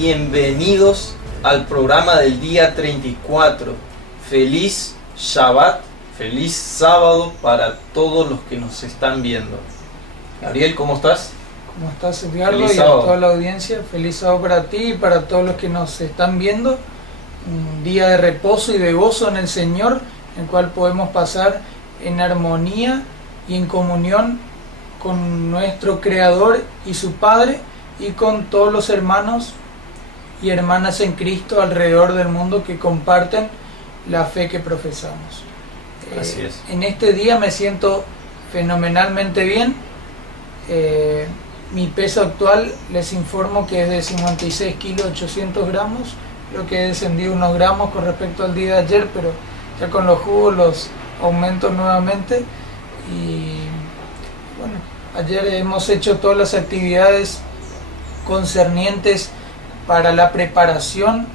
Bienvenidos al programa del día 34. Feliz Shabbat, feliz sábado para todos los que nos están viendo. Gabriel, ¿cómo estás? ¿Cómo estás, Edgardo? Feliz y a sábado. toda la audiencia. Feliz sábado para ti y para todos los que nos están viendo. Un día de reposo y de gozo en el Señor, en el cual podemos pasar en armonía y en comunión con nuestro Creador y su Padre, y con todos los hermanos y hermanas en Cristo alrededor del mundo que comparten la fe que profesamos. Así es. En este día me siento fenomenalmente bien. Mi peso actual les informo que es de 56 kilos 800 gramos. Creo que he descendido unos gramos con respecto al día de ayer, pero ya con los jugos los aumento nuevamente. Y bueno, ayer hemos hecho todas las actividades concernientes para la preparación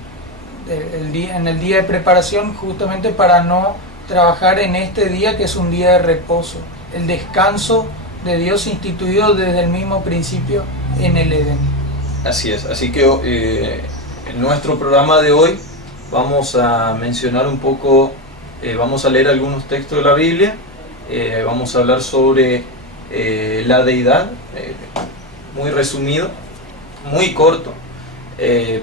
en el día de preparación, justamente para no trabajar en este día, que es un día de reposo, el descanso de Dios instituido desde el mismo principio en el Edén. Así es, así que en nuestro programa de hoy vamos a mencionar un poco, vamos a leer algunos textos de la Biblia, vamos a hablar sobre la deidad, muy resumido, muy corto,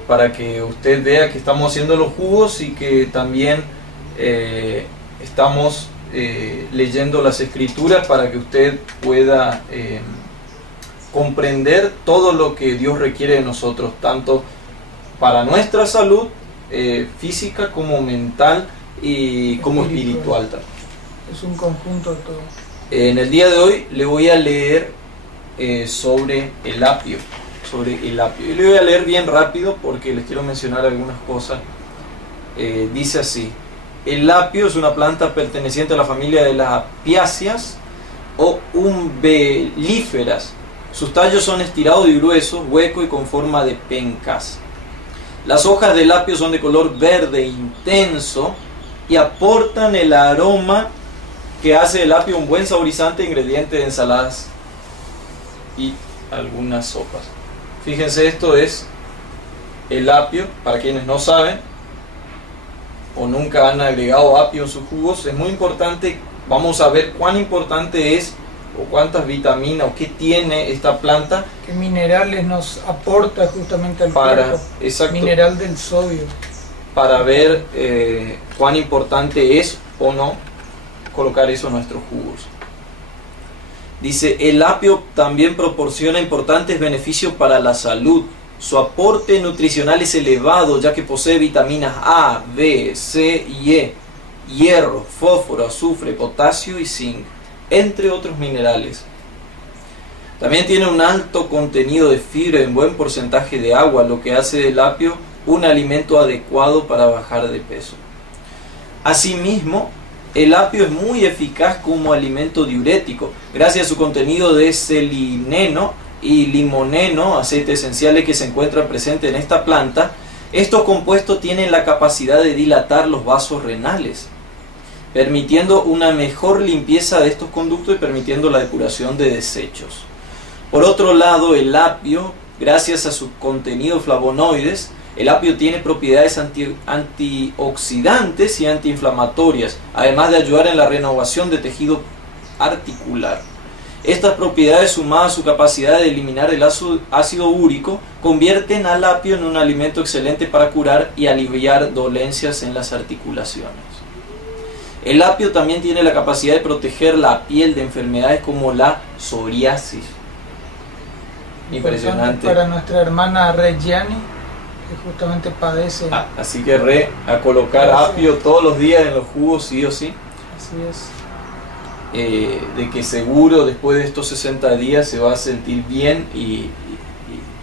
para que usted vea que estamos haciendo los jugos y que también estamos leyendo las escrituras para que usted pueda comprender todo lo que Dios requiere de nosotros, tanto para nuestra salud física como mental y como espiritual también. Es un conjunto de todo. En el día de hoy le voy a leer sobre el apio. Y le voy a leer bien rápido porque les quiero mencionar algunas cosas. Dice así: el apio es una planta perteneciente a la familia de las apiáceas o umbelíferas. Sus tallos son estirados y gruesos, huecos y con forma de pencas. Las hojas del apio son de color verde intenso y aportan el aroma que hace del apio un buen saborizante ingrediente de ensaladas y algunas sopas. Fíjense, esto es el apio. Para quienes no saben o nunca han agregado apio en sus jugos, es muy importante. Vamos a ver cuán importante es o cuántas vitaminas o qué tiene esta planta. ¿Qué minerales nos aporta justamente al cuerpo? Exacto, mineral del sodio. Para ver cuán importante es o no colocar eso en nuestros jugos. Dice: el apio también proporciona importantes beneficios para la salud. Su aporte nutricional es elevado, ya que posee vitaminas A, B, C y E, hierro, fósforo, azufre, potasio y zinc, entre otros minerales. También tiene un alto contenido de fibra y un buen porcentaje de agua, lo que hace del apio un alimento adecuado para bajar de peso. Asimismo, el apio es muy eficaz como alimento diurético, gracias a su contenido de selineno y limoneno, aceites esenciales que se encuentran presentes en esta planta. Estos compuestos tienen la capacidad de dilatar los vasos renales, permitiendo una mejor limpieza de estos conductos y permitiendo la depuración de desechos. Por otro lado, el apio, gracias a su contenido de flavonoides, el apio tiene propiedades antioxidantes y antiinflamatorias, además de ayudar en la renovación de tejido articular. Estas propiedades, sumadas a su capacidad de eliminar el ácido úrico, convierten al apio en un alimento excelente para curar y aliviar dolencias en las articulaciones. El apio también tiene la capacidad de proteger la piel de enfermedades como la psoriasis. Impresionante. Para nuestra hermana Reggiani, que justamente padece. Así que a colocar apio todos los días en los jugos, sí o sí. Así es. De que seguro después de estos 60 días se va a sentir bien y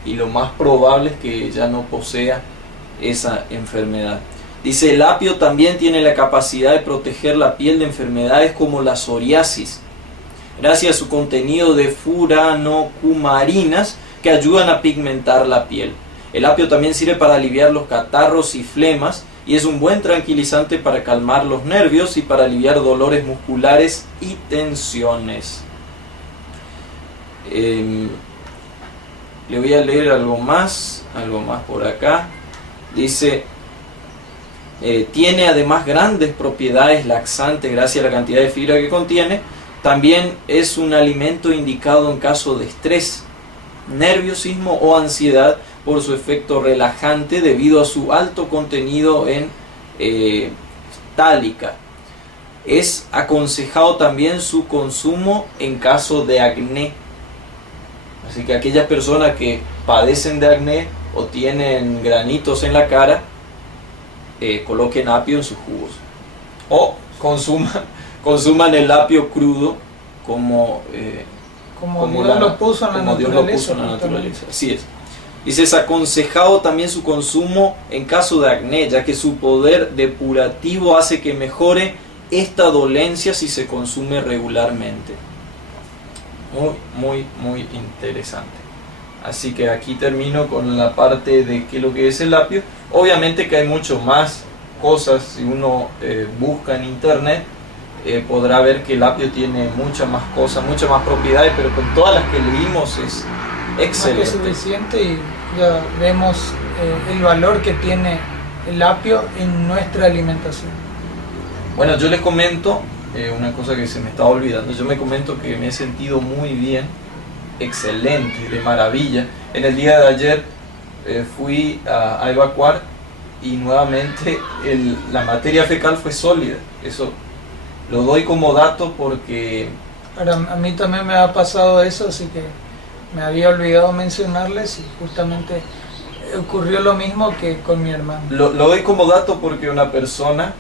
lo más probable es que ya no posea esa enfermedad. Dice: el apio también tiene la capacidad de proteger la piel de enfermedades como la psoriasis, gracias a su contenido de furanocumarinas que ayudan a pigmentar la piel. El apio también sirve para aliviar los catarros y flemas y es un buen tranquilizante para calmar los nervios y para aliviar dolores musculares y tensiones. Le voy a leer algo más por acá. Dice, tiene además grandes propiedades laxantes gracias a la cantidad de fibra que contiene. También es un alimento indicado en caso de estrés, nerviosismo o ansiedad por su efecto relajante debido a su alto contenido en tálica. Es aconsejado también su consumo en caso de acné. Así que aquellas personas que padecen de acné o tienen granitos en la cara, coloquen apio en sus jugos. O consuman el apio crudo como Dios lo puso en la naturaleza. Así es. Dice, es aconsejado también su consumo en caso de acné, ya que su poder depurativo hace que mejore esta dolencia si se consume regularmente. Muy interesante. Así que aquí termino con la parte de qué es lo que es el apio. Obviamente que hay mucho más cosas. Si uno busca en internet, podrá ver que el apio tiene muchas más cosas, muchas más propiedades, pero con todas las que leímos es excelente. Más que suficiente, y ya vemos el valor que tiene el apio en nuestra alimentación. Bueno, yo les comento una cosa que se me estaba olvidando. Yo me comento que me he sentido muy bien, excelente, de maravilla. En el día de ayer fui a evacuar y nuevamente la materia fecal fue sólida. Eso lo doy como dato porque... Ahora, a mí también me ha pasado eso, así que me había olvidado mencionarles, y justamente ocurrió lo mismo que con mi hermano. Lo doy como dato porque una persona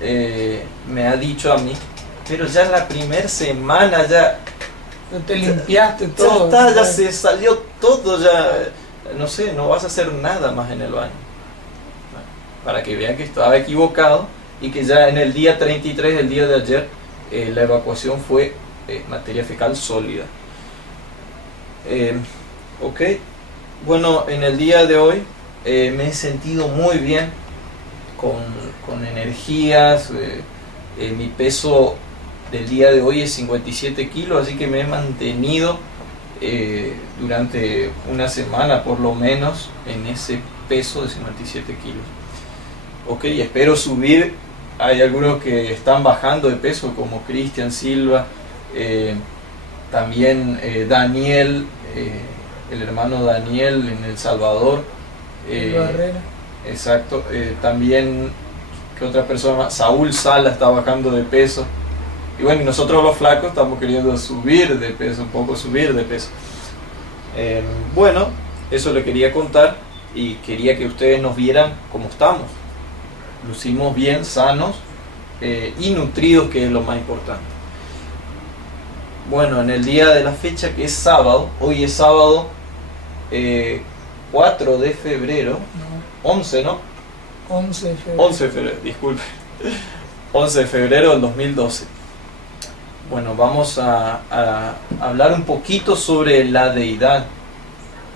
me ha dicho a mí, pero ya en la primera semana ya te limpiaste todo. Ya se salió todo, ya no sé, no vas a hacer nada más en el baño. Bueno, para que vean que estaba equivocado y que ya en el día 33, el día de ayer, la evacuación fue materia fecal sólida. Ok, bueno, en el día de hoy me he sentido muy bien, con energías. Mi peso del día de hoy es 57 kilos, así que me he mantenido durante una semana por lo menos en ese peso de 57 kilos. Ok, espero subir. Hay algunos que están bajando de peso, como Cristian Silva, también Daniel, el hermano Daniel en El Salvador. Barrera. Exacto. También, ¿qué otra persona? Saúl Sala está bajando de peso. Y bueno, nosotros los flacos estamos queriendo subir de peso, un poco subir de peso. Bueno, eso le quería contar y quería que ustedes nos vieran cómo estamos. Lucimos bien, sanos y nutridos, que es lo más importante. Bueno, en el día de la fecha, que es sábado, hoy es sábado 4 de febrero, No, 11, ¿no? 11 de febrero. 11 de febrero, disculpe. 11 de febrero del 2012. Bueno, vamos a hablar un poquito sobre la deidad,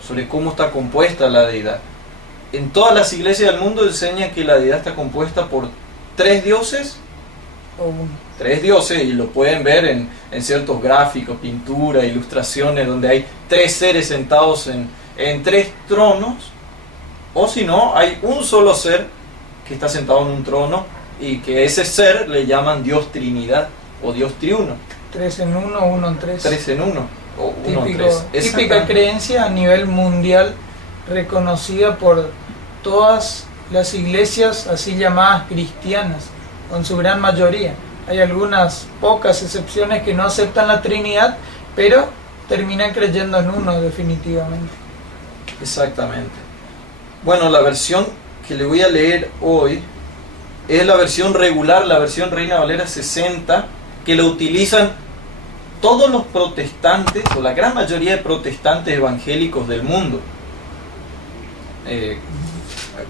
sobre cómo está compuesta la deidad. En todas las iglesias del mundo enseñan que la deidad está compuesta por 3 dioses, O uno. 3 dioses, y lo pueden ver en ciertos gráficos, pinturas, ilustraciones, donde hay 3 seres sentados en 3 tronos, o si no, hay un solo ser que está sentado en un trono, y que ese ser le llaman Dios Trinidad o Dios Triuno. 3 en 1, 1 en 3. 3 en 1 o 1 en 3. Típica creencia a nivel mundial, reconocida por todas las iglesias así llamadas cristianas, con su gran mayoría. Hay algunas pocas excepciones que no aceptan la Trinidad, pero terminan creyendo en uno definitivamente. Exactamente. Bueno, la versión que le voy a leer hoy es la versión regular, la versión Reina Valera 60, que lo utilizan todos los protestantes, o la gran mayoría de protestantes evangélicos del mundo,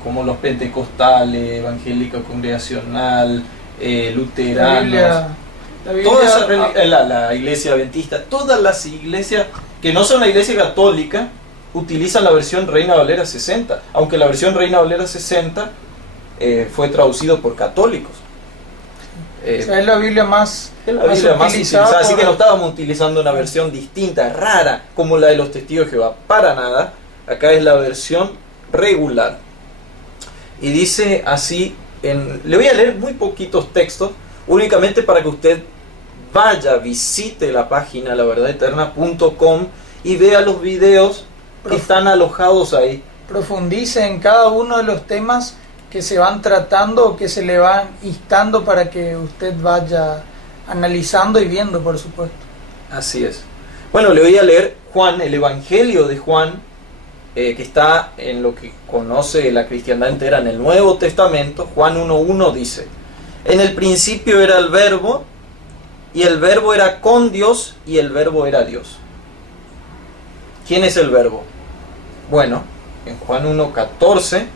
como los pentecostales, evangélico congregacional, luteranos, la iglesia adventista, todas las iglesias que no son la iglesia católica utilizan la versión Reina Valera 60, aunque la versión Reina Valera 60 fue traducido por católicos. Es la Biblia más utilizada, así que no estábamos utilizando una versión distinta, rara, como la de los Testigos de Jehová, para nada. Acá es la versión regular. Y dice así, le voy a leer muy poquitos textos, únicamente para que usted vaya, visite la página laverdadeterna.com y vea los videos que están alojados ahí. Profundice en cada uno de los temas que se van tratando o que se le van instando para que usted vaya analizando y viendo, por supuesto. Así es. Bueno, le voy a leer Juan, el Evangelio de Juan, que está en lo que conoce la cristiandad entera en el Nuevo Testamento. Juan 1.1 dice: en el principio era el Verbo, y el Verbo era con Dios, y el Verbo era Dios. ¿Quién es el Verbo? Bueno, en Juan 1.14,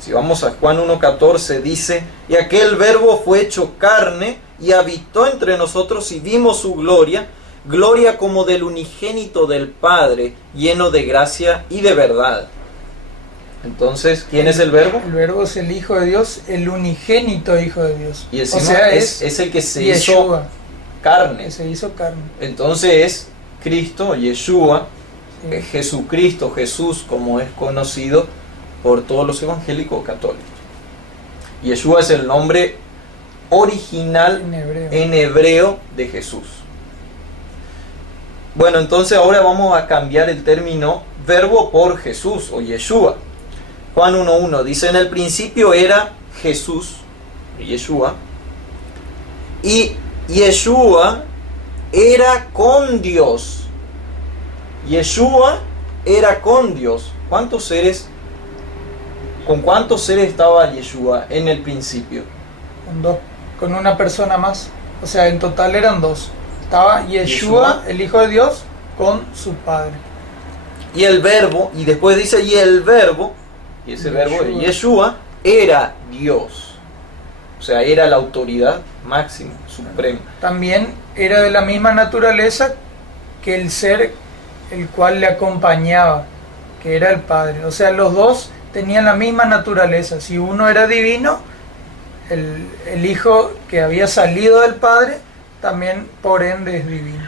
si vamos a Juan 1.14, dice: y aquel Verbo fue hecho carne, y habitó entre nosotros, y vimos su gloria, gloria como del unigénito del Padre, lleno de gracia y de verdad. Entonces, ¿quién es el Verbo? El Verbo es el Hijo de Dios, el unigénito Hijo de Dios. Y encima, o sea, es el que se hizo carne. Se hizo carne. Entonces es Cristo, Yeshua, sí. Jesucristo, Jesús, como es conocido por todos los evangélicos católicos. Yeshua es el nombre original en hebreo de Jesús. Bueno, entonces ahora vamos a cambiar el término Verbo por Jesús o Yeshua. Juan 1.1 dice: en el principio era Jesús, Yeshua, y Yeshua era con Dios. Yeshua era con Dios. ¿Cuántos seres? ¿Con cuántos seres estaba Yeshua en el principio? Con dos, con una persona más. O sea, en total eran dos. Estaba Yeshua, el Hijo de Dios, con su Padre. Y el Verbo, y después dice: y el Verbo, y ese Verbo de Yeshua, era Dios. O sea, era la autoridad máxima, suprema. También era de la misma naturaleza que el ser el cual le acompañaba, que era el Padre. O sea, los dos tenían la misma naturaleza. Si uno era divino, el Hijo que había salido del Padre, también por ende es divino.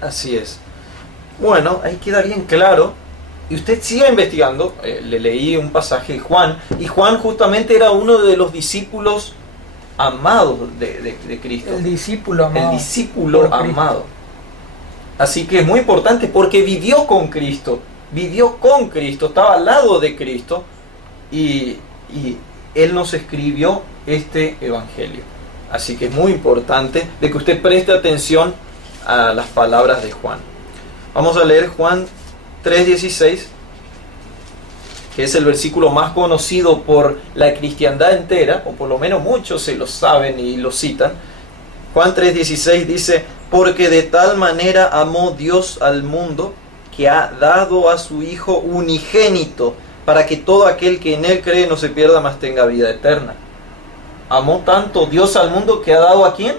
Así es. Bueno, ahí queda bien claro. Y usted siga investigando. Le leí un pasaje de Juan. Y Juan justamente era uno de los discípulos amados de Cristo. El discípulo amado. El discípulo amado. Así que es muy importante porque vivió con Cristo. Vivió con Cristo. Estaba al lado de Cristo. Y Él nos escribió este Evangelio. Así que es muy importante de que usted preste atención a las palabras de Juan. Vamos a leer Juan 3.16, que es el versículo más conocido por la cristiandad entera, o por lo menos muchos se lo saben y lo citan. Juan 3.16 dice: porque de tal manera amó Dios al mundo, que ha dado a su Hijo unigénito, para que todo aquel que en Él cree no se pierda, mas tenga vida eterna. Amó tanto Dios al mundo que ha dado ¿a quién?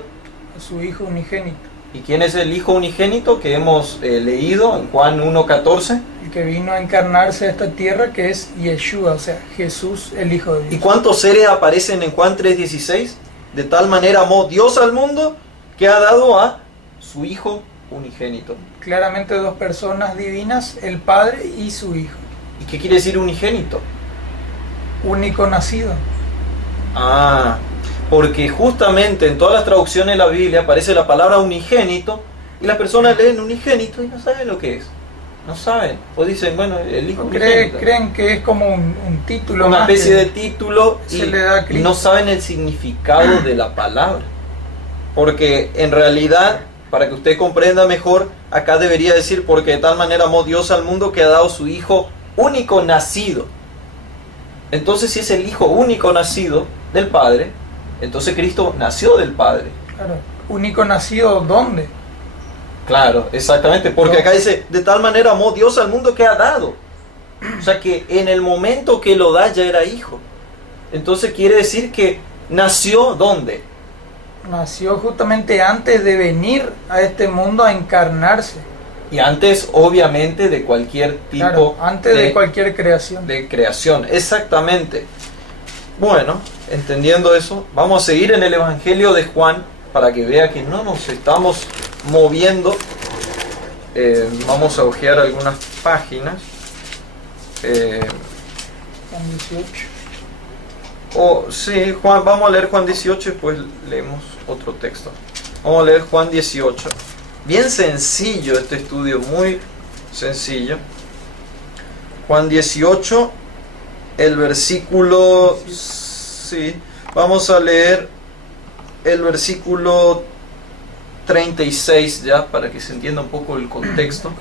A su Hijo unigénito. ¿Y quién es el Hijo unigénito que hemos leído en Juan 1.14? El que vino a encarnarse a esta tierra, que es Yeshua, o sea, Jesús, el Hijo de Dios. ¿Y cuántos seres aparecen en Juan 3.16? De tal manera amó Dios al mundo que ha dado a su Hijo unigénito. Claramente dos personas divinas, el Padre y su Hijo. ¿Y qué quiere decir unigénito? Único nacido. Porque justamente en todas las traducciones de la Biblia aparece la palabra unigénito y las personas leen unigénito y no saben lo que es. No saben. O dicen, bueno, el Hijo unigénito. Creen que es como un título. Una especie de título y no saben el significado de la palabra. Porque en realidad, para que usted comprenda mejor, acá debería decir: porque de tal manera amó Dios al mundo que ha dado su Hijo único nacido. Entonces, si es el Hijo único nacido del Padre, entonces Cristo nació del Padre. Claro. ¿Único nacido dónde? Claro, exactamente, porque acá dice: de tal manera amó Dios al mundo que ha dado. O sea que en el momento que lo da ya era hijo. Entonces quiere decir que nació ¿dónde? Nació justamente antes de venir a este mundo a encarnarse. Y antes, obviamente, de cualquier tipo, claro, antes de cualquier creación. De creación, exactamente. Bueno, entendiendo eso, vamos a seguir en el Evangelio de Juan para que vea que no nos estamos moviendo. Vamos a hojear algunas páginas. Juan 18. Sí, Juan, vamos a leer Juan 18 y después leemos otro texto. Vamos a leer Juan 18. Bien sencillo este estudio, muy sencillo. Juan 18, el versículo... Sí, vamos a leer el versículo 36 ya, para que se entienda un poco el contexto.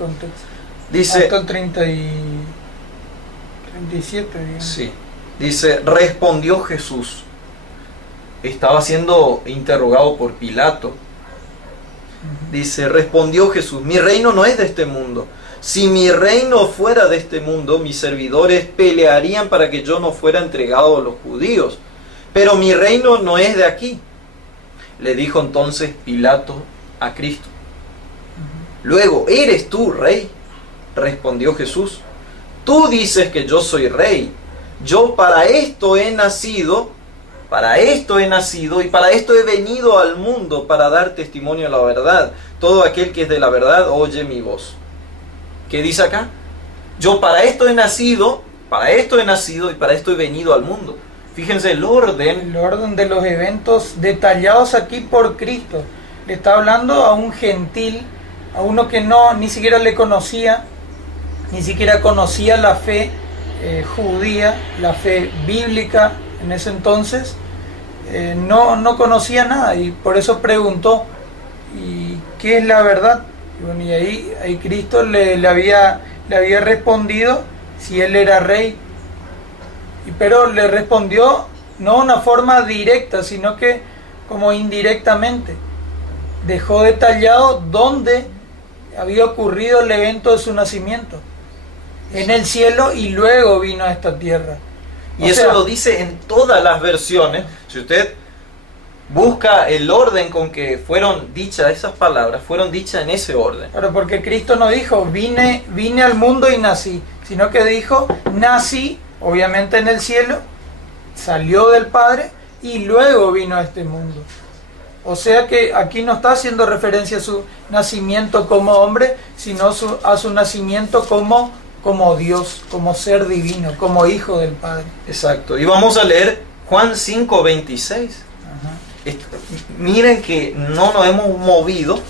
Dice... Hasta el 37, digamos. Sí. Dice, respondió Jesús. Estaba siendo interrogado por Pilato. Dice, respondió Jesús, mi reino no es de este mundo. Si mi reino fuera de este mundo, mis servidores pelearían para que yo no fuera entregado a los judíos. Pero mi reino no es de aquí. Le dijo entonces Pilato a Cristo. Luego, ¿eres tú rey? Respondió Jesús. Tú dices que yo soy rey. Yo para esto he nacido y para esto he venido al mundo, para dar testimonio a la verdad. Todo aquel que es de la verdad oye mi voz. ¿Qué dice acá? Yo para esto he nacido y para esto he venido al mundo. Fíjense el orden. El orden de los eventos detallados aquí por Cristo. Le está hablando a un gentil, a uno que ni siquiera le conocía, ni siquiera conocía la fe judía, la fe bíblica en ese entonces. No conocía nada y por eso preguntó, ¿y qué es la verdad? Y bueno, y ahí Cristo le había respondido si él era rey, pero le respondió no de una forma directa, sino que como indirectamente. Dejó detallado dónde había ocurrido el evento de su nacimiento, en el cielo, y luego vino a esta tierra. Y eso lo dice en todas las versiones. Si usted busca el orden con que fueron dichas esas palabras, fueron dichas en ese orden. Pero porque Cristo no dijo, vine al mundo y nací, sino que dijo, nací, obviamente en el cielo, salió del Padre y luego vino a este mundo. O sea que aquí no está haciendo referencia a su nacimiento como hombre, sino a su nacimiento como Dios, como ser divino, como hijo del Padre. Exacto. Y vamos a leer Juan 5:26. Miren que no nos hemos movido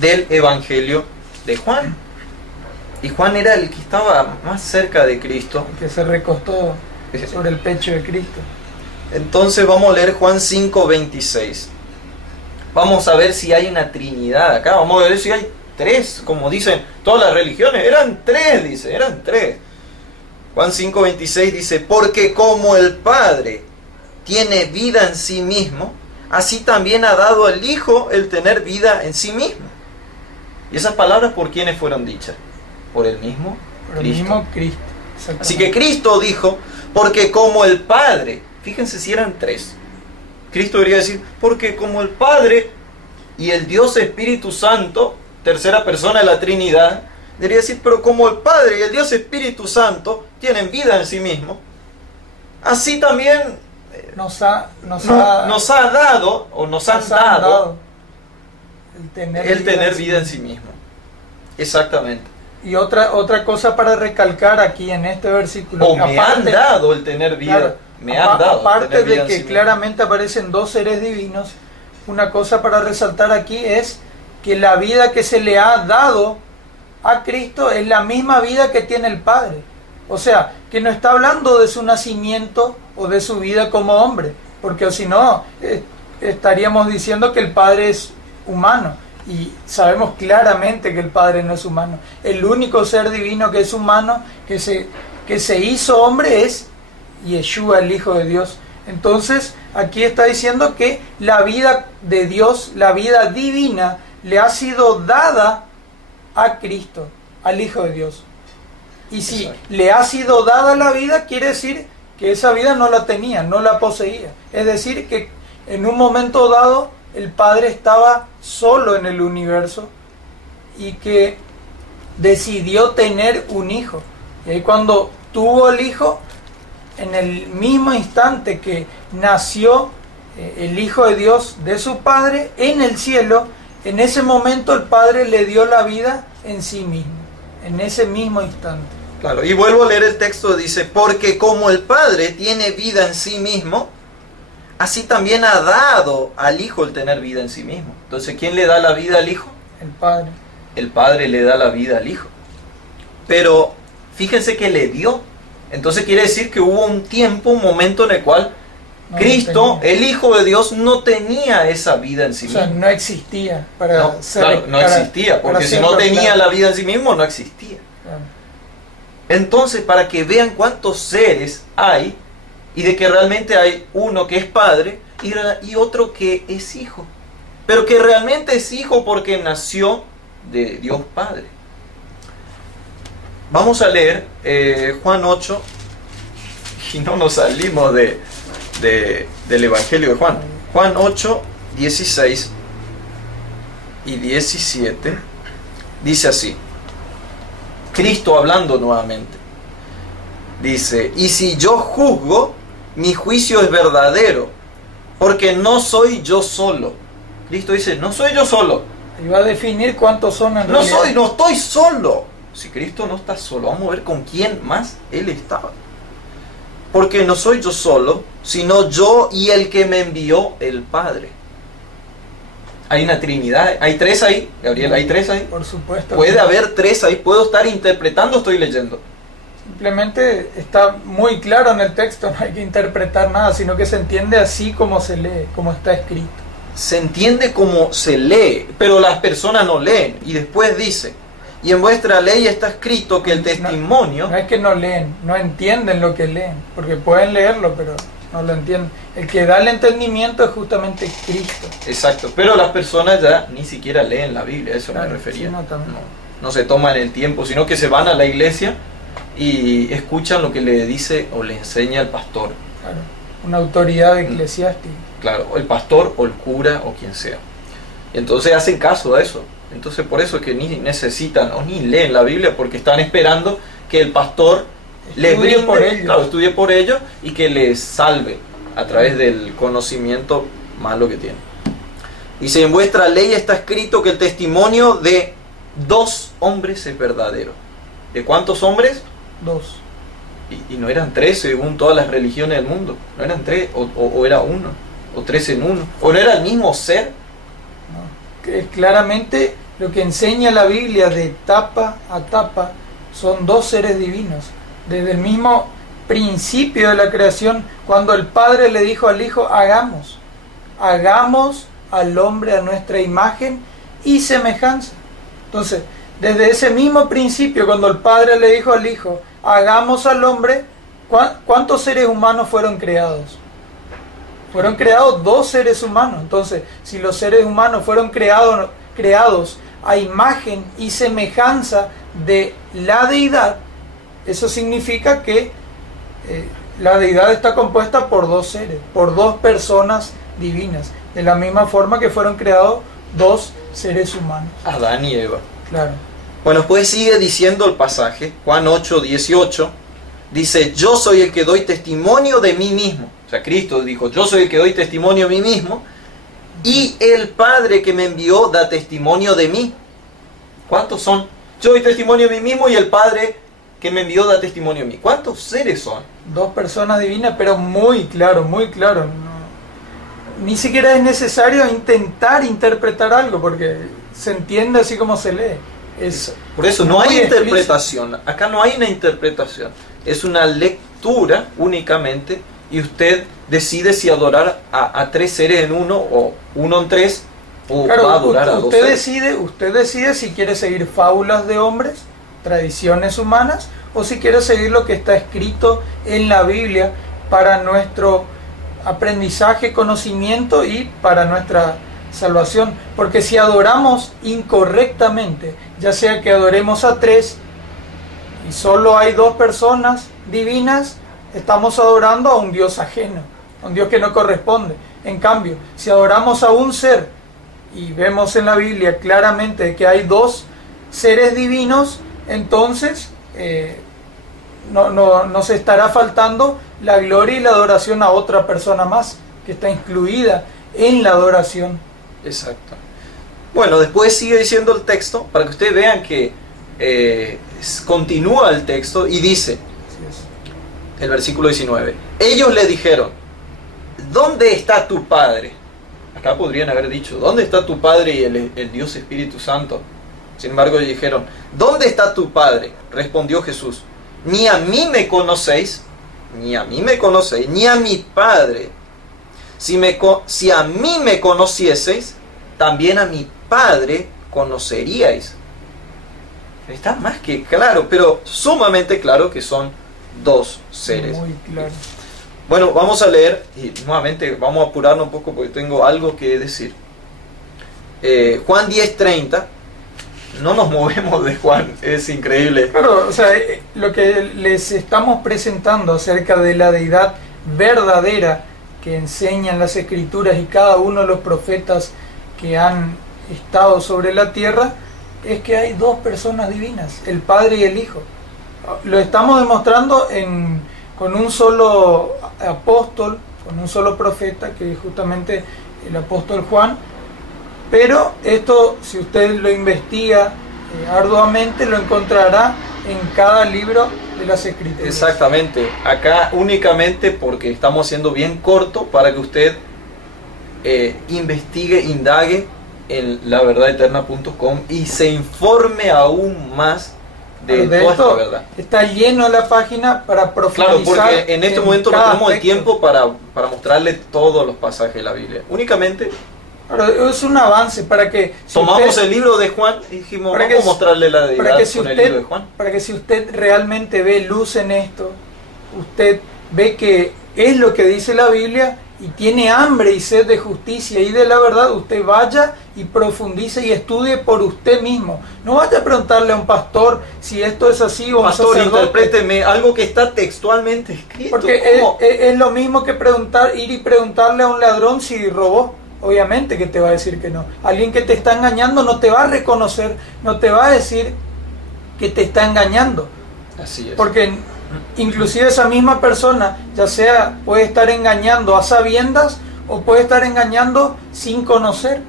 del Evangelio de Juan. Y Juan era el que estaba más cerca de Cristo. Que se recostó sobre el pecho de Cristo. Entonces vamos a leer Juan 5:26. Vamos a ver si hay una trinidad acá. Vamos a ver si hay tres, como dicen todas las religiones. Eran tres. Juan 5:26 dice, porque como el Padre tiene vida en sí mismo, así también ha dado al Hijo el tener vida en sí mismo. ¿Y esas palabras por quiénes fueron dichas? Por el mismo Cristo. Así que Cristo dijo, porque como el Padre, fíjense si eran tres. Cristo debería decir, porque como el Padre y el Dios Espíritu Santo, tercera persona de la Trinidad, debería decir, pero como el Padre y el Dios Espíritu Santo tienen vida en sí mismo, así también nos han dado el tener vida en sí mismo. Exactamente. Y otra cosa para recalcar aquí en este versículo. Me han dado el tener vida. Claro, aparte de que claramente aparecen dos seres divinos, una cosa para resaltar aquí es que la vida que se le ha dado a Cristo es la misma vida que tiene el Padre. O sea, que no está hablando de su nacimiento o de su vida como hombre, porque si no, estaríamos diciendo que el Padre es humano, y sabemos claramente que el Padre no es humano. El único ser divino que es humano, que se hizo hombre, es Yeshua, el Hijo de Dios. Entonces, aquí está diciendo que la vida de Dios, la vida divina, le ha sido dada a Cristo, al Hijo de Dios. Y si le ha sido dada la vida, quiere decir que esa vida no la tenía, no la poseía. Es decir, que en un momento dado el Padre estaba solo en el universo y que decidió tener un hijo. Y ahí cuando tuvo el hijo, en el mismo instante que nació el Hijo de Dios de su Padre en el cielo, en ese momento el Padre le dio la vida en sí mismo, en ese mismo instante. Claro, y vuelvo a leer el texto, dice, porque como el Padre tiene vida en sí mismo, así también ha dado al Hijo el tener vida en sí mismo. Entonces, ¿quién le da la vida al Hijo? El Padre. El Padre le da la vida al Hijo. Pero fíjense que le dio. Entonces quiere decir que hubo un tiempo, un momento en el cual No Cristo, tenía. el Hijo de Dios, no tenía esa vida en sí O sea, mismo. no existía para No, ser, claro, no para- existía, para porque si hacerlo no tenía claro. la vida en sí mismo, no existía. Claro. Entonces, para que vean cuántos seres hay, y de que realmente hay uno que es Padre y otro que es Hijo, pero que realmente es Hijo porque nació de Dios Padre. Vamos a leer Juan 8, y no nos salimos del Evangelio de Juan. Juan 8, 16 y 17, dice así, Cristo hablando nuevamente, dice, y si yo juzgo, mi juicio es verdadero, porque no soy yo solo. Cristo dice, no soy yo solo, Y va a definir cuántos son en realidad. no estoy solo. Si Cristo no está solo, vamos a ver con quién más Él estaba. Porque no soy yo solo, sino yo y el que me envió, el Padre. Hay una Trinidad, hay tres ahí, Gabriel, hay tres ahí. Por supuesto. Puede haber tres ahí, puedo estar interpretando, estoy leyendo. Simplemente está muy claro en el texto, no hay que interpretar nada, sino que se entiende así como se lee, como está escrito. Se entiende como se lee, pero las personas no leen. Y después dice, y en vuestra ley está escrito que el testimonio... No es que no leen, no entienden lo que leen, porque pueden leerlo, pero no lo entienden. El que da el entendimiento es justamente Cristo. Exacto, pero las personas ya ni siquiera leen la Biblia, a eso Claro, me refería. sí, no, también. No se toman el tiempo, sino que se van a la iglesia y escuchan lo que le dice o le enseña el pastor. Claro, una autoridad eclesiástica. Claro, o el pastor o el cura o quien sea. Y entonces hacen caso a eso. Entonces por eso es que ni necesitan o ni leen la Biblia, porque están esperando que el pastor les Estudie brinde, por ellos. claro, estudie por ellos y que les salve a través del conocimiento malo que tienen. Dice, en vuestra ley está escrito que el testimonio de dos hombres es verdadero. ¿De cuántos hombres? 2. Y no eran 3 según todas las religiones del mundo. No eran 3, o era uno, o 3 en uno. O no era el mismo ser. Que es claramente lo que enseña la Biblia de tapa a tapa, son dos seres divinos. Desde el mismo principio de la creación, cuando el Padre le dijo al Hijo, hagamos al hombre a nuestra imagen y semejanza. Entonces, desde ese mismo principio, cuando el Padre le dijo al Hijo, hagamos al hombre, ¿cuántos seres humanos fueron creados? Fueron creados 2 seres humanos. Entonces, si los seres humanos fueron creados a imagen y semejanza de la deidad, eso significa que la deidad está compuesta por 2 seres, por 2 personas divinas, de la misma forma que fueron creados 2 seres humanos. Adán y Eva. Claro. Bueno, pues sigue diciendo el pasaje, Juan 8, 18, dice, yo soy el que doy testimonio de mí mismo. O sea, Cristo dijo, yo soy el que doy testimonio de mí mismo, y el Padre que me envió da testimonio de mí. ¿Cuántos son? Yo doy testimonio de mí mismo y el Padre que me envió da testimonio de mí. ¿Cuántos seres son? 2 personas divinas, pero muy claro, muy claro. Ni siquiera es necesario intentar interpretar algo, porque se entiende así como se lee. Por eso no hay muy interpretación. Acá no hay una interpretación. Es una lectura únicamente y usted decide si adorar a 3 seres en uno o uno en 3 o Claro, va a adorar a 2 seres. usted decide si quiere seguir fábulas de hombres, tradiciones humanas, o si quiere seguir lo que está escrito en la Biblia para nuestro aprendizaje, conocimiento y para nuestra salvación. Porque si adoramos incorrectamente, ya sea que adoremos a 3 y solo hay 2 personas divinas, estamos adorando a un Dios ajeno, a un Dios que no corresponde. En cambio, si adoramos a un ser y vemos en la Biblia claramente que hay 2 seres divinos, entonces no se estará faltando la gloria y la adoración a otra persona más que está incluida en la adoración. Exacto. Bueno, después sigue diciendo el texto para que ustedes vean que continúa el texto y dice, el versículo 19, ellos le dijeron, ¿dónde está tu Padre? Acá podrían haber dicho, ¿dónde está tu Padre y el Dios Espíritu Santo? Sin embargo, ellos dijeron, ¿dónde está tu Padre? Respondió Jesús, ni a mí me conocéis, ni a mí me conocéis, ni a mi Padre. Si a mí me conocieseis, también a mi Padre conoceríais. Está más que claro, pero sumamente claro que son dos seres. Muy claro. Bueno, vamos a leer, y nuevamente vamos a apurarnos un poco porque tengo algo que decir. Juan 10:30, no nos movemos de Juan, es increíble. Pero, o sea, lo que les estamos presentando acerca de la deidad verdadera que enseñan las Escrituras y cada uno de los profetas que han estado sobre la tierra, es que hay dos personas divinas, el Padre y el Hijo. Lo estamos demostrando con un solo apóstol, con un solo profeta, que es justamente el apóstol Juan. Pero esto, si usted lo investiga arduamente, lo encontrará en cada libro de las Escrituras. Exactamente. Acá únicamente porque estamos haciendo bien corto para que usted investigue, indague en laverdadeterna.com y se informe aún más de toda esta verdad. Está lleno la página para profundizar. Claro, porque en este momento no tenemos el tiempo para mostrarle todos los pasajes de la Biblia. Únicamente pero es un avance para que tomamos el libro de Juan y dijimos, vamos a mostrarle la deidad con el libro de Juan. Para que si usted realmente ve luz en esto, usted ve que es lo que dice la Biblia y tiene hambre y sed de justicia y de la verdad, usted vaya y profundice y estudie por usted mismo. No vaya a preguntarle a un pastor si esto es así o pastor, un sacerdote. Interpréteme algo que está textualmente escrito. Porque es lo mismo que ir y preguntarle a un ladrón si robó. Obviamente que te va a decir que no. Alguien que te está engañando no te va a reconocer, no te va a decir que te está engañando. Así es. Porque inclusive esa misma persona, ya sea puede estar engañando a sabiendas o puede estar engañando sin conocer.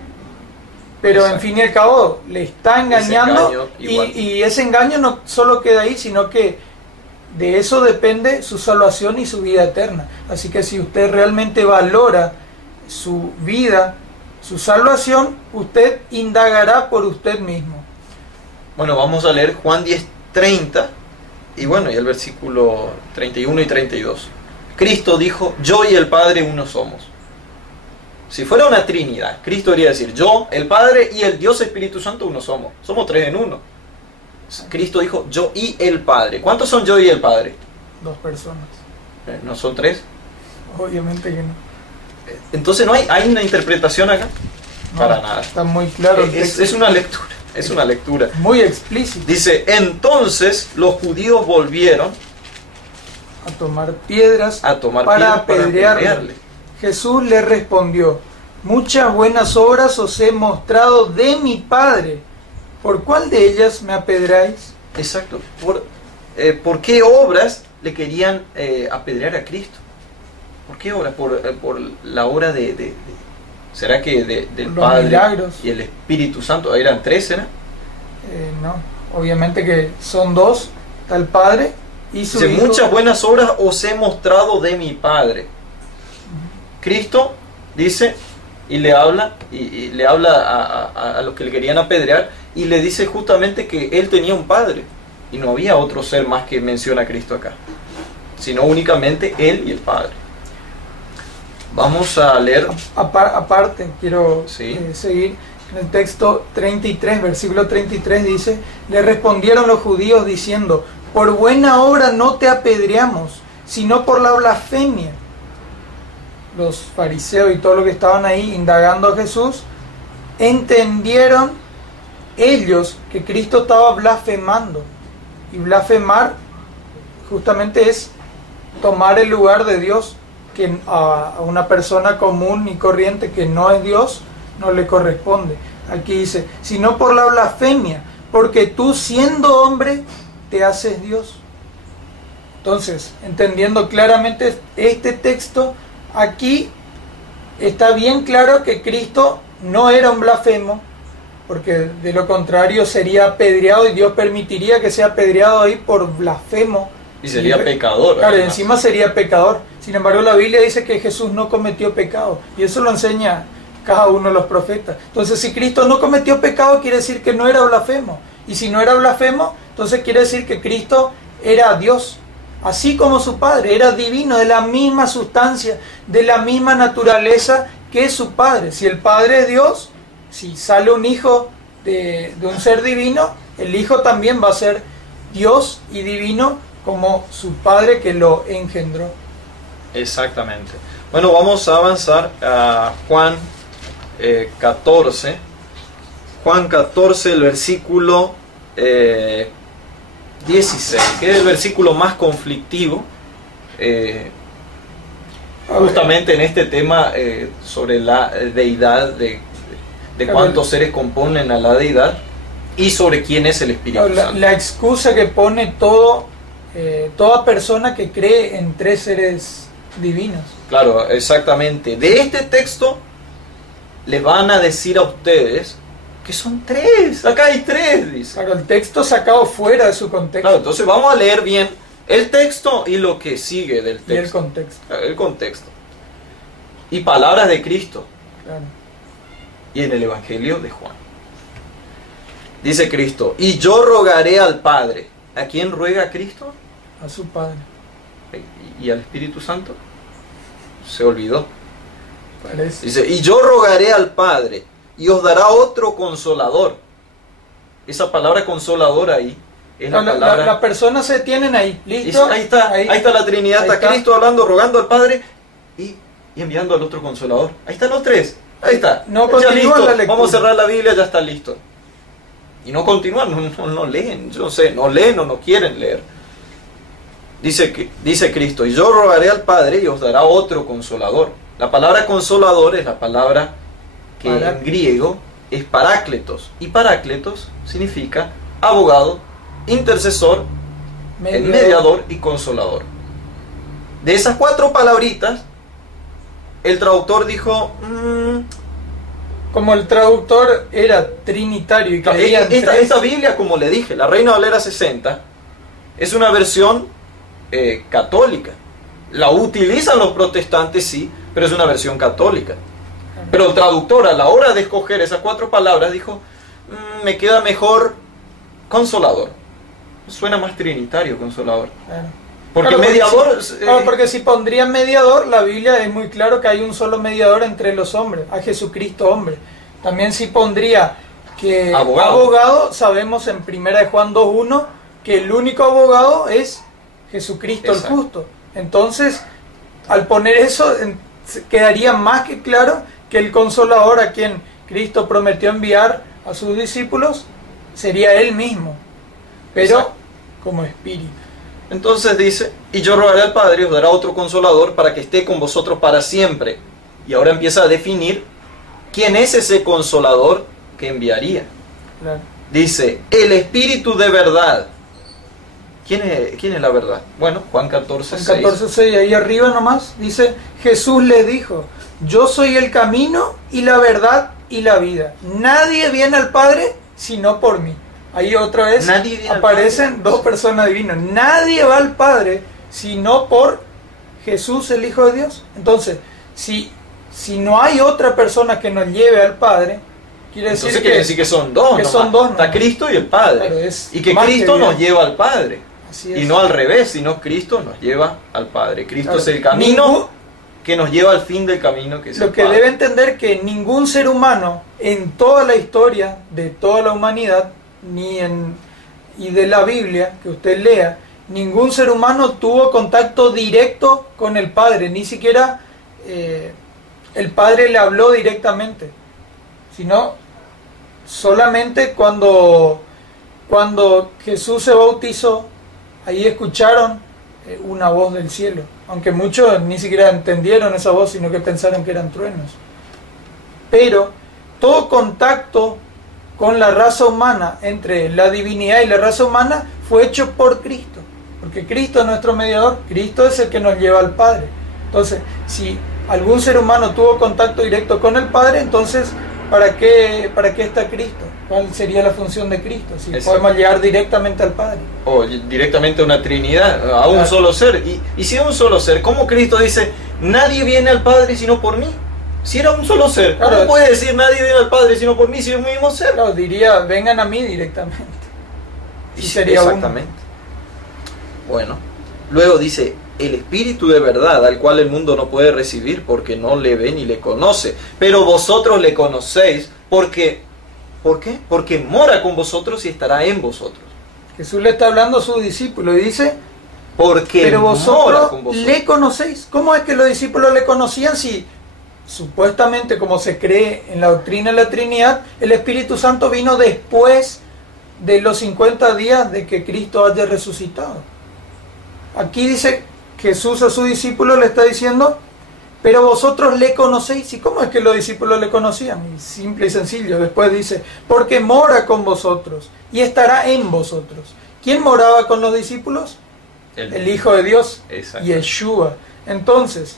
Pero exacto, en fin y al cabo le está engañando y ese engaño no solo queda ahí, sino que de eso depende su salvación y su vida eterna. Así que si usted realmente valora su vida, su salvación, usted indagará por usted mismo. Bueno, vamos a leer Juan 10:30 y bueno, y el versículo 31 y 32. Cristo dijo, yo y el Padre uno somos. Si fuera una trinidad, Cristo debería decir, yo, el Padre y el Dios Espíritu Santo uno somos. Somos tres en uno. Cristo dijo, yo y el Padre. ¿Cuántos son yo y el Padre? Dos personas. ¿No son tres? Obviamente que no. Entonces no hay una interpretación acá, no, para nada. Está muy claro. Es una lectura, es una lectura. Muy explícita. Dice, entonces los judíos volvieron a tomar piedras para apedrearle. Jesús le respondió, muchas buenas obras os he mostrado de mi Padre. ¿Por cuál de ellas me apedreáis? Exacto. ¿Por qué obras le querían apedrear a Cristo? ¿Por qué obras? Por la obra de ¿será que del Padre milagros y el Espíritu Santo? ¿Eran tres, era? No, obviamente que son dos, está el Padre y su Hijo. Muchas buenas obras os he mostrado de mi Padre. Cristo dice y le habla a los que le querían apedrear y le dice justamente que él tenía un Padre y no había otro ser más que menciona a Cristo acá, sino únicamente él y el Padre. Vamos a leer. Aparte, quiero seguir. En el texto 33, versículo 33 dice, le respondieron los judíos diciendo, por buena obra no te apedreamos, sino por la blasfemia. Los fariseos y todos los que estaban ahí indagando a Jesús, entendieron ellos que Cristo estaba blasfemando. Y blasfemar justamente es tomar el lugar de Dios, que a una persona común y corriente que no es Dios no le corresponde. Aquí dice, sino por la blasfemia, porque tú siendo hombre te haces Dios. Entonces, entendiendo claramente este texto, aquí está bien claro que Cristo no era un blasfemo, porque de lo contrario sería apedreado y Dios permitiría que sea apedreado ahí por blasfemo. Y sería pecador. Claro, además. encima sería pecador. Sin embargo, la Biblia dice que Jesús no cometió pecado, y eso lo enseña cada uno de los profetas. Entonces, si Cristo no cometió pecado, quiere decir que no era blasfemo. Y si no era blasfemo, entonces quiere decir que Cristo era Dios, así como su Padre, era divino, de la misma sustancia, de la misma naturaleza que su Padre. Si el Padre es Dios, si sale un hijo de un ser divino, el Hijo también va a ser Dios y divino como su Padre que lo engendró. Exactamente. Bueno, vamos a avanzar a Juan 14. Juan 14, el versículo 16, que es el versículo más conflictivo, justamente en este tema sobre la deidad, de cuántos seres componen a la deidad y sobre quién es el Espíritu Santo. La excusa que pone toda persona que cree en tres seres divinos. Claro, exactamente. De este texto le van a decir a ustedes que son tres, acá hay tres, dice. Claro, el texto sacado fuera de su contexto. Claro, entonces vamos a leer bien el texto y lo que sigue del texto. Y el contexto. El contexto. Y palabras de Cristo. Claro. Y en el Evangelio de Juan. Dice Cristo, y yo rogaré al Padre. ¿A quién ruega Cristo? A su Padre. ¿Y al Espíritu Santo? Se olvidó. Parece. Dice, y yo rogaré al Padre, y os dará otro consolador. Esa palabra consolador ahí es la palabra... Las personas se tienen ahí, ¿listo? Ahí está la Trinidad, Ahí está está. Cristo hablando, rogando al Padre y enviando al otro consolador. Ahí están los tres, ahí está. No Ya continúa listo. la lectura. Vamos a cerrar la Biblia, ya está listo. Y no continúan, no leen, yo no sé, no leen o no quieren leer. Dice Cristo, y yo rogaré al Padre y os dará otro consolador. La palabra consolador es la palabra que en griego es parácletos. Y parácletos significa abogado, intercesor, mediador y consolador. De esas cuatro palabritas, el traductor dijo... Como el traductor era trinitario y creía en tres. Esta Biblia, como le dije, la Reina Valera 60, es una versión católica. La utilizan los protestantes, sí, pero es una versión católica. Pero el traductor, a la hora de escoger esas cuatro palabras, dijo, me queda mejor consolador. Suena más trinitario, consolador. Claro. Porque Claro, mediador... porque si pondría mediador, la Biblia es muy claro que hay un solo mediador entre los hombres, a Jesucristo hombre. También si pondría que abogado, sabemos en 1 Juan 2.1 que el único abogado es Jesucristo. Exacto. El justo. Entonces, al poner eso, quedaría más que claro que el consolador a quien Cristo prometió enviar a sus discípulos sería Él mismo, pero exacto, como espíritu. Entonces dice, y yo rogaré al Padre y os dará otro consolador para que esté con vosotros para siempre. Y ahora empieza a definir quién es ese consolador que enviaría. Claro. Dice, el Espíritu de verdad. ¿Quién es la verdad? Bueno, Juan 14, 6. 14:6, ahí arriba nomás, dice, Jesús le dijo, yo soy el camino y la verdad y la vida. Nadie viene al Padre sino por mí. Ahí otra vez aparecen dos personas divinas. Nadie va al Padre sino por Jesús, el Hijo de Dios. Entonces, si no hay otra persona que nos lleve al Padre, quiere decir que son dos. Está Cristo y el Padre. Claro, y que Cristo nos lleva al Padre. Así es. Y no al revés, sino Cristo nos lleva al Padre. Cristo es el camino que nos lleva al fin del camino, que es el Padre. Lo que debe entender que ningún ser humano en toda la historia de toda la humanidad y de la Biblia que usted lea, ningún ser humano tuvo contacto directo con el Padre, ni siquiera el Padre le habló directamente, sino solamente cuando Jesús se bautizó, ahí escucharon una voz del cielo, aunque muchos ni siquiera entendieron esa voz, sino que pensaron que eran truenos. Pero todo contacto con la raza humana, entre la divinidad y la raza humana, fue hecho por Cristo, porque Cristo es nuestro mediador, Cristo es el que nos lleva al Padre. Entonces, si algún ser humano tuvo contacto directo con el Padre, entonces ¿para qué está Cristo? ¿Cuál sería la función de Cristo? Si podemos llegar directamente al Padre. O directamente a una Trinidad, a un solo ser. Y si es un solo ser, ¿cómo Cristo dice, nadie viene al Padre sino por mí? Si era un solo ser, ¿cómo puede decir nadie viene al Padre sino por mí si es un mismo ser? Claro, diría, vengan a mí directamente. Y sería exactamente. Bueno, luego dice, el Espíritu de verdad, al cual el mundo no puede recibir porque no le ve ni le conoce. Pero vosotros le conocéis porque, ¿por qué? Porque mora con vosotros y estará en vosotros. Jesús le está hablando a sus discípulos y dice, pero vosotros le conocéis. ¿Cómo es que los discípulos le conocían si supuestamente, como se cree en la doctrina de la Trinidad, el Espíritu Santo vino después de los 50 días de que Cristo haya resucitado? Aquí dice Jesús a sus discípulos, le está diciendo, pero vosotros le conocéis. ¿Y cómo es que los discípulos le conocían? Simple y sencillo. Después dice, porque mora con vosotros y estará en vosotros. ¿Quién moraba con los discípulos? El Hijo de Dios, Yeshua. Entonces,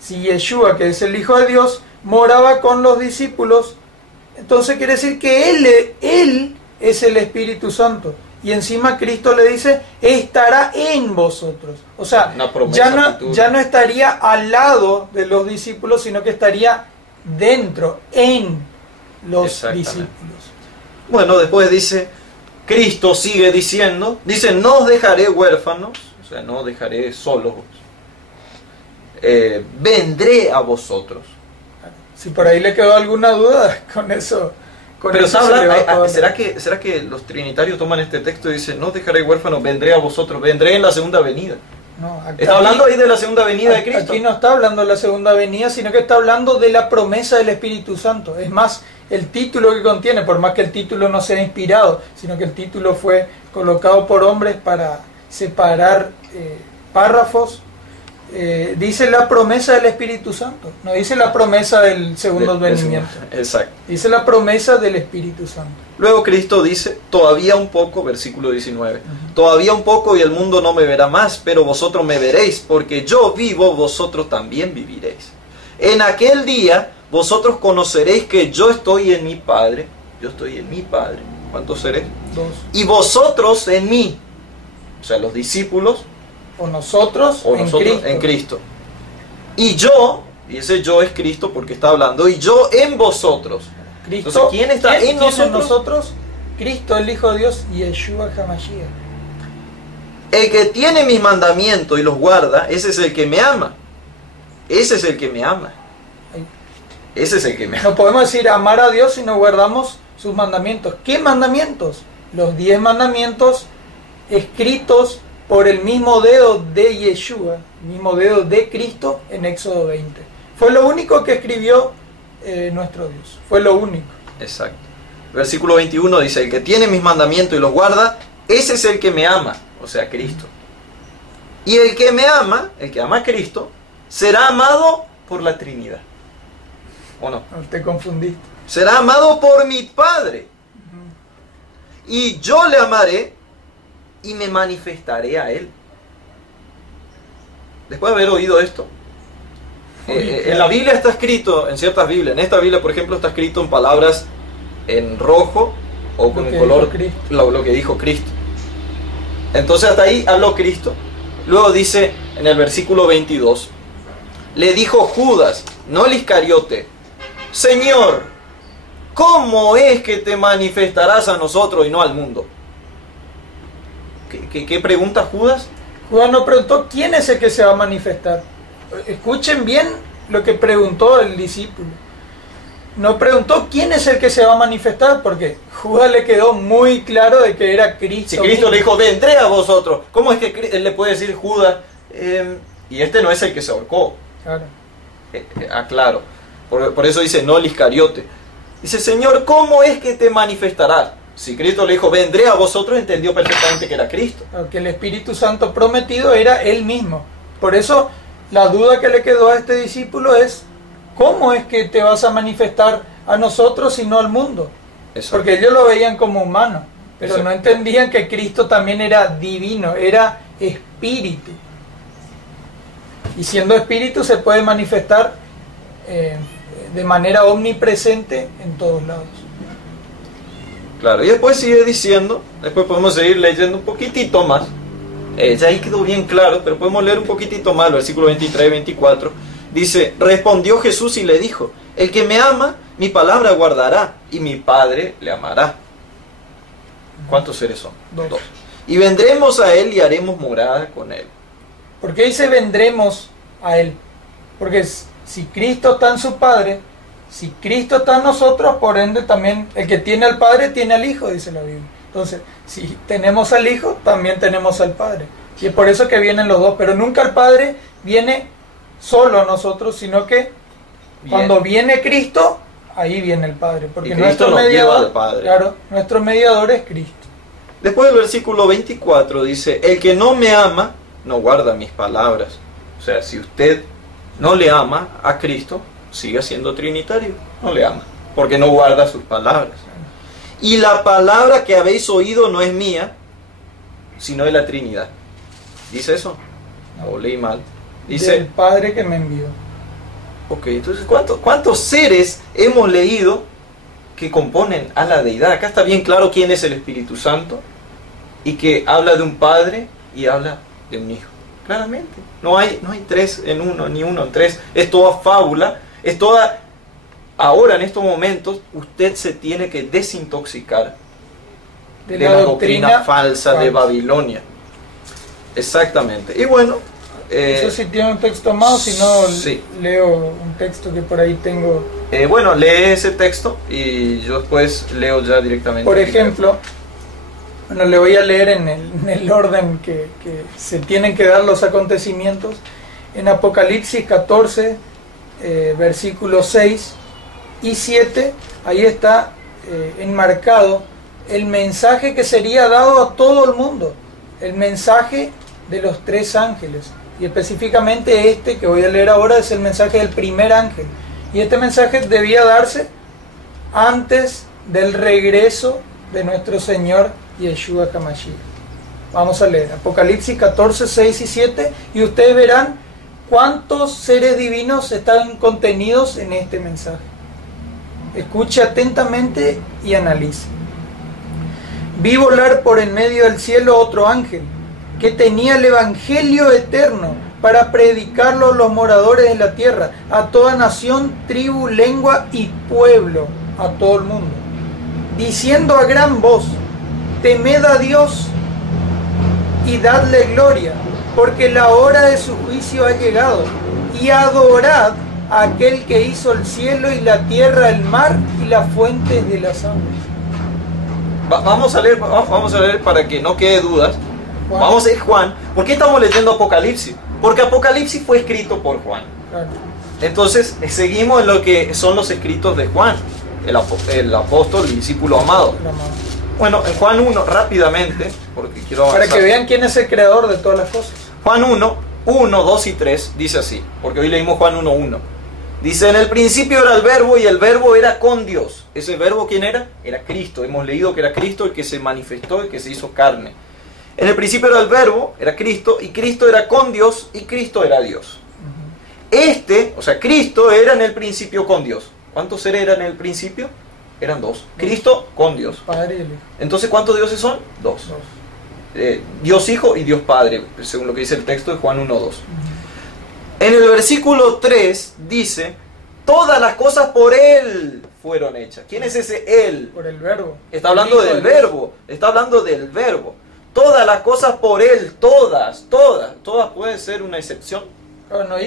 si Yeshua, que es el Hijo de Dios, moraba con los discípulos, entonces quiere decir que Él es el Espíritu Santo. Y encima Cristo le dice, estará en vosotros. O sea, ya no estaría al lado de los discípulos, sino que estaría dentro, en los discípulos. Bueno, después dice, Cristo sigue diciendo, dice, no os dejaré huérfanos, o sea, no os dejaré solos, vendré a vosotros. Si por ahí le quedó alguna duda con eso. Pero ¿será que los trinitarios toman este texto y dicen, no os dejaré huérfanos, vendré a vosotros, vendré en la segunda venida? No, está hablando ahí de la segunda venida de Cristo. Aquí no está hablando de la segunda venida, sino que está hablando de la promesa del Espíritu Santo. Es más, el título que contiene, por más que el título no sea inspirado, sino que el título fue colocado por hombres para separar párrafos, dice la promesa del Espíritu Santo, no dice la promesa del segundo advenimiento. Exacto. Dice la promesa del Espíritu Santo. Luego Cristo dice, todavía un poco, versículo 19, todavía un poco y el mundo no me verá más, pero vosotros me veréis, porque yo vivo, vosotros también viviréis. En aquel día vosotros conoceréis que yo estoy en mi Padre, yo estoy en mi Padre. ¿Cuántos seréis? 2. Y vosotros en mí, o sea, los discípulos, o nosotros en Cristo. Y yo, y ese yo es Cristo porque está hablando, y yo en vosotros. Cristo, entonces, ¿quién está en nosotros? Cristo, el Hijo de Dios, y Yeshua HaMashiach. El que tiene mis mandamientos y los guarda, ese es el que me ama. Ese es el que me ama. Ese es el que me ama. No podemos decir amar a Dios si no guardamos sus mandamientos. ¿Qué mandamientos? Los 10 mandamientos escritos por el mismo dedo de Yeshua, el mismo dedo de Cristo en Éxodo 20. Fue lo único que escribió nuestro Dios. Fue lo único. Exacto. Versículo 21 dice, el que tiene mis mandamientos y los guarda, ese es el que me ama, o sea, Cristo. Y el que me ama, el que ama a Cristo, será amado por la Trinidad. ¿O no? No te confundiste. Será amado por mi Padre. Y yo le amaré y me manifestaré a Él. Después de haber oído esto, en la Biblia está escrito, en ciertas Biblias, en esta Biblia por ejemplo está escrito en palabras en rojo o con un color, lo que dijo Cristo. Entonces hasta ahí habló Cristo. Luego dice en el versículo 22, le dijo Judas, no el Iscariote, Señor, ¿cómo es que te manifestarás a nosotros y no al mundo? ¿Qué pregunta Judas? Judas no preguntó quién es el que se va a manifestar. Escuchen bien lo que preguntó el discípulo. No preguntó quién es el que se va a manifestar, porque Judas le quedó muy claro de que era Cristo. Si Cristo mismo le dijo, vendré a vosotros, ¿cómo es que él le puede decir Judas? Y este no es el que se ahorcó. Claro. Aclaro. Por eso dice, no el Iscariote. Dice, Señor, ¿cómo es que te manifestarás? Si Cristo le dijo, vendré a vosotros, entendió perfectamente que era Cristo. Que el Espíritu Santo prometido era Él mismo. Por eso, la duda que le quedó a este discípulo es, ¿cómo es que te vas a manifestar a nosotros y no al mundo? Exacto. Porque ellos lo veían como humano, pero exacto, no entendían que Cristo también era divino, era espíritu. Y siendo espíritu se puede manifestar de manera omnipresente en todos lados. Claro, y después sigue diciendo, después podemos seguir leyendo un poquitito más. Ya ahí quedó bien claro, pero podemos leer un poquitito más, el versículo 23 y 24. Dice, respondió Jesús y le dijo, el que me ama, mi palabra guardará, y mi Padre le amará. ¿Cuántos seres son? Dos. Y vendremos a él y haremos morada con él. ¿Por qué dice vendremos a él? Porque si Cristo está en su Padre, si Cristo está en nosotros, por ende también el que tiene al Padre tiene al Hijo, dice la Biblia. Entonces, si tenemos al Hijo, también tenemos al Padre. Y es por eso que vienen los dos, pero nunca el Padre viene solo a nosotros, sino que cuando viene Cristo, ahí viene el Padre. Porque nuestro mediador, claro, nuestro mediador es Cristo. Después del versículo 24 dice, el que no me ama, no guarda mis palabras. O sea, si usted no le ama a Cristo, siga siendo trinitario, no le ama, porque no guarda sus palabras. Y la palabra que habéis oído no es mía, sino de la Trinidad. ¿Dice eso? No, leí mal. Dice, del Padre que me envió. Ok, entonces, ¿cuántos seres hemos leído que componen a la deidad? Acá está bien claro quién es el Espíritu Santo, y que habla de un Padre y habla de un Hijo. Claramente, no hay tres en uno, ni uno en tres. Es toda fábula, es toda... Ahora, en estos momentos, usted se tiene que desintoxicar de la doctrina falsa de Babilonia. Exactamente. Y bueno... Eso sí tiene un texto más, si no sí. Leo un texto que por ahí tengo. Bueno, lee ese texto y yo después leo ya directamente. Por ejemplo, bueno, le voy a leer en el orden que se tienen que dar los acontecimientos. En Apocalipsis 14, versículos 6 y 7, ahí está enmarcado el mensaje que sería dado a todo el mundo, el mensaje de los tres ángeles. Y específicamente este que voy a leer ahora es el mensaje del primer ángel. Y este mensaje debía darse antes del regreso de nuestro Señor Yeshua HaMashiach. Vamos a leer Apocalipsis 14, 6 y 7 y ustedes verán cuántos seres divinos están contenidos en este mensaje. Escuche atentamente y analice. Vi volar por en medio del cielo otro ángel que tenía el evangelio eterno para predicarlo a los moradores de la tierra, a toda nación, tribu, lengua y pueblo, a todo el mundo, diciendo a gran voz, temed a Dios y dadle gloria, porque la hora de su juicio ha llegado, y adorad a aquel que hizo el cielo y la tierra, el mar y las fuentes de las aguas. Vamos a leer para que no quede dudas. Juan. Vamos a ir Juan. ¿Por qué estamos leyendo Apocalipsis? Porque Apocalipsis fue escrito por Juan. Claro. Entonces seguimos en lo que son los escritos de Juan, el apóstol y discípulo amado. Bueno, en Juan 1, rápidamente, porque quiero avanzar. Para que vean quién es el creador de todas las cosas. Juan 1, 2 y 3 dice así, porque hoy leímos Juan 1, 1. Dice, en el principio era el verbo y el verbo era con Dios. ¿Ese verbo quién era? Era Cristo. Hemos leído que era Cristo el que se manifestó y que se hizo carne. En el principio era el verbo, era Cristo, y Cristo era con Dios, y Cristo era Dios. O sea, Cristo era en el principio con Dios. ¿Cuántos seres eran en el principio? Eran dos. Cristo con Dios. Padre y el Hijo. Entonces, ¿cuántos dioses son? Dos. Dios Hijo y Dios Padre, según lo que dice el texto de Juan 1, 2. En el versículo 3 dice, todas las cosas por Él fueron hechas. ¿Quién es ese Él? Por el verbo. Está hablando del verbo. Está hablando del verbo. Todas las cosas por Él, todas pueden ser una excepción. No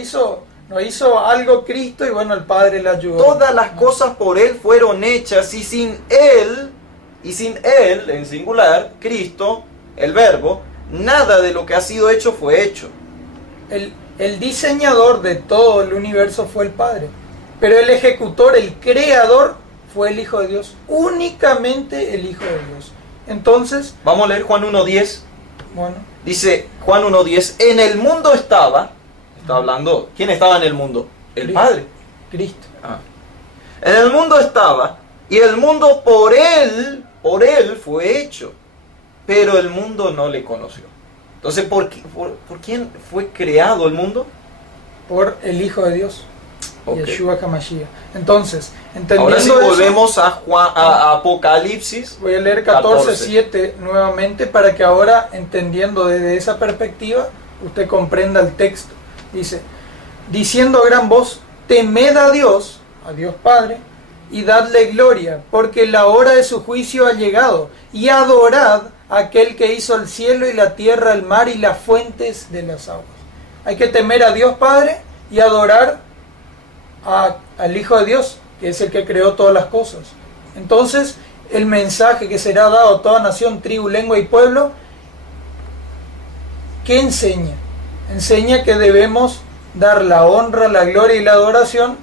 hizo algo Cristo y bueno, el Padre le ayudó. Todas las cosas por Él fueron hechas y sin Él, en singular, Cristo, el verbo, nada de lo que ha sido hecho fue hecho. El diseñador de todo el universo fue el Padre, pero el ejecutor, el creador, fue el Hijo de Dios, únicamente el Hijo de Dios. Entonces, vamos a leer Juan 1.10. Bueno. Dice Juan 1.10, en el mundo está hablando, ¿quién estaba en el mundo? El Cristo. Padre. Cristo. En el mundo estaba, y el mundo por él fue hecho, pero el mundo no le conoció. Entonces, ¿por quién fue creado el mundo? Por el Hijo de Dios. Ok. Yeshua HaMashiach. Entonces, entendiendo Ahora sí eso, volvemos a Apocalipsis. voy a leer 14:7 nuevamente para que ahora, entendiendo desde esa perspectiva, usted comprenda el texto. Dice, diciendo a gran voz, temed a Dios Padre, y dadle gloria, porque la hora de su juicio ha llegado, y adorad a aquel que hizo el cielo y la tierra, el mar y las fuentes de las aguas. Hay que temer a Dios Padre y adorar al Hijo de Dios, que es el que creó todas las cosas. Entonces, el mensaje que será dado a toda nación, tribu, lengua y pueblo, ¿qué enseña? Enseña que debemos dar la honra, la gloria y la adoración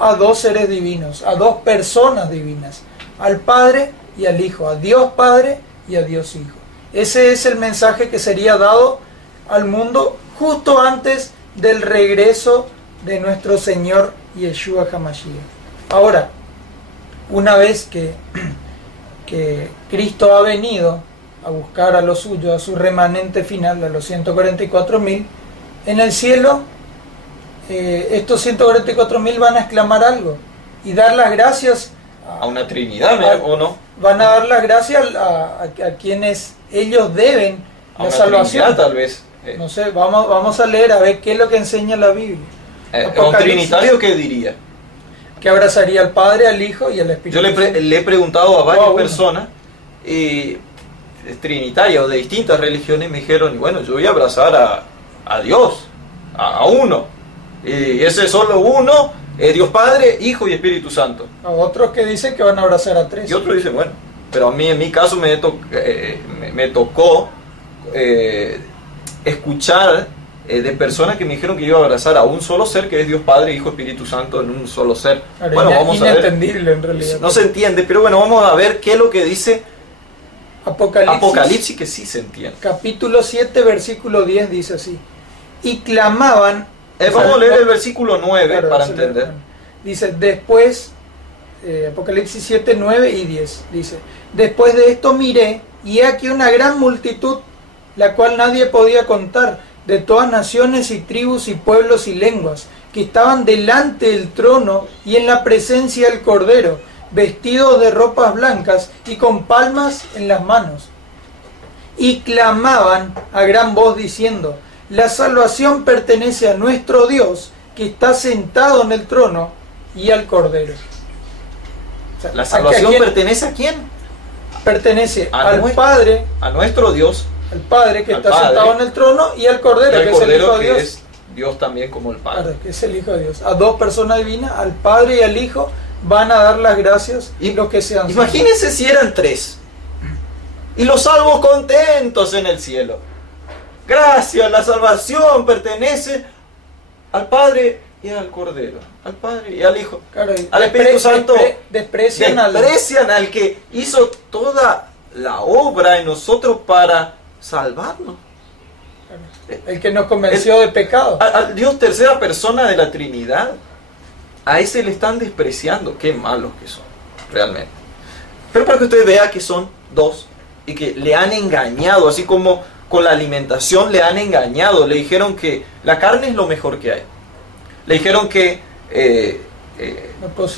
a dos seres divinos, a dos personas divinas, al Padre y al Hijo, a Dios Padre y a Dios Hijo. Ese es el mensaje que sería dado al mundo justo antes del regreso de nuestro Señor Yeshua HaMashiach. Ahora, una vez que Cristo ha venido a buscar a los suyos, a su remanente final, a los 144.000, en el cielo, estos 144.000 van a exclamar algo y dar las gracias A una Trinidad, ¿o no? Van a dar las gracias a quienes ellos deben A la una salvación. Trinidad, tal vez. No sé, vamos a leer a ver qué es lo que enseña la Biblia. ¿Un Apocalipsis, trinitario qué diría? que abrazaría al Padre, al Hijo y al Espíritu Yo Santo. le he preguntado a varias Bueno. personas trinitarias o de distintas religiones, me dijeron, y bueno, yo voy a abrazar a Dios, a uno. Y ese es solo uno, Dios Padre, Hijo y Espíritu Santo. A otros que dicen que van a abrazar a tres. Y otros dicen, bueno, pero a mí en mi caso me tocó escuchar de personas que me dijeron que yo iba a abrazar a un solo ser, que es Dios Padre, Hijo, Espíritu Santo, en un solo ser. Ahora, Bueno, vamos a ver. inentendible en realidad. No se entiende, pero bueno, vamos a ver qué es lo que dice Apocalipsis, Apocalipsis, que sí se entiende. capítulo 7, versículo 10 dice así. Y clamaban... Vamos a leer el versículo 9 Claro, para se lee, entender. bueno. Dice, después, Apocalipsis 7, 9 y 10, dice, después de esto miré, y he aquí una gran multitud, la cual nadie podía contar, de todas naciones y tribus y pueblos y lenguas, que estaban delante del trono y en la presencia del Cordero, vestidos de ropas blancas y con palmas en las manos. Y clamaban a gran voz diciendo, la salvación pertenece a nuestro Dios, que está sentado en el trono, y al Cordero. O sea, La salvación ¿a quién pertenece a quién? pertenece? a Al nuestro- Padre, A nuestro Dios, al Padre que al está Padre, sentado en el trono, y al y Cordero, al que es el Hijo Cordero, de que Dios. es Dios también como el Padre. Claro, que es el Hijo de Dios. A dos personas divinas, al Padre y al Hijo, van a dar las gracias y los que sean. Imagínense si eran tres. Y los salvos contentos en el cielo. Gracias, la salvación pertenece al Padre y al Cordero. Al Padre y al Hijo. Claro, y Al Espíritu Santo. desprecian Desprecian al que hizo toda la obra en nosotros para salvarnos. el que nos convenció de pecado. Al Dios tercera persona de la Trinidad, a ese le están despreciando. Qué malos que son, realmente. Pero para que usted vea que son dos y que le han engañado, así como con la alimentación le han engañado. Le dijeron que la carne es lo mejor que hay. Le dijeron que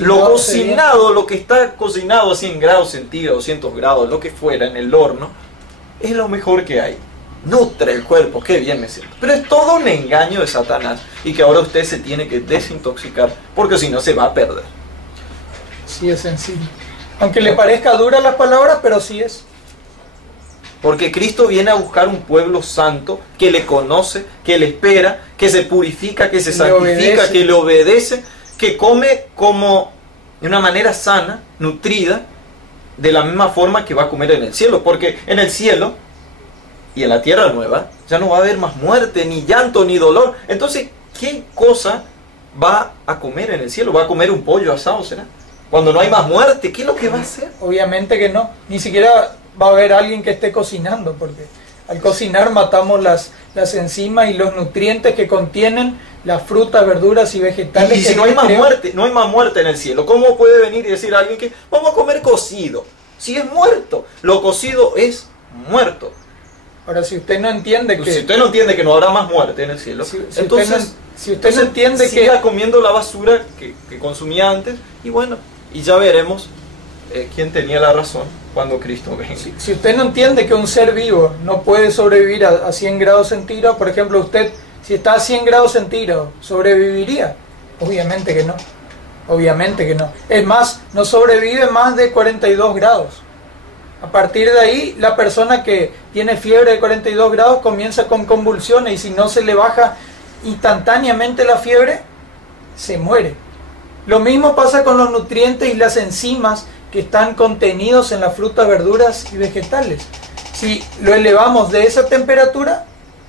lo cocinado, lo que está cocinado a 100 grados centígrados, 200 grados, lo que fuera en el horno, es lo mejor que hay. Nutre el cuerpo, qué bien me siento. Pero es todo un engaño de Satanás y que ahora usted se tiene que desintoxicar porque si no se va a perder. Sí, es sencillo. Aunque le parezca dura las palabras, pero sí es. Porque Cristo viene a buscar un pueblo santo que le conoce, que le espera, que se purifica, que se santifica, que le obedece, que come como de una manera sana, nutrida, de la misma forma que va a comer en el cielo. Porque en el cielo y en la tierra nueva ya no va a haber más muerte, ni llanto, ni dolor. Entonces, ¿qué cosa va a comer en el cielo? ¿Va a comer un pollo asado, será? Cuando no hay más muerte, ¿qué es lo que va a hacer? Obviamente que no. Ni siquiera va a haber alguien que esté cocinando, porque al cocinar matamos las enzimas y los nutrientes que contienen las frutas, verduras y vegetales. Y si no hay más muerte, no hay más muerte en el cielo, ¿cómo puede venir y decir a alguien que vamos a comer cocido? Si es muerto, lo cocido es muerto. Ahora, si usted no entiende que... Si usted no entiende que no habrá más muerte en el cielo, entonces usted no entiende que... siga comiendo la basura que consumía antes, y bueno, y ya veremos quién tenía la razón cuando Cristo venga. Si usted no entiende que un ser vivo no puede sobrevivir a 100 grados centígrados, por ejemplo, usted, si está a 100 grados centígrados, ¿sobreviviría? Obviamente que no. Obviamente que no. Es más, no sobrevive más de 42 grados. A partir de ahí, la persona que tiene fiebre de 42 grados comienza con convulsiones, y si no se le baja instantáneamente la fiebre, se muere. Lo mismo pasa con los nutrientes y las enzimas que están contenidos en las frutas, verduras y vegetales. Si lo elevamos de esa temperatura,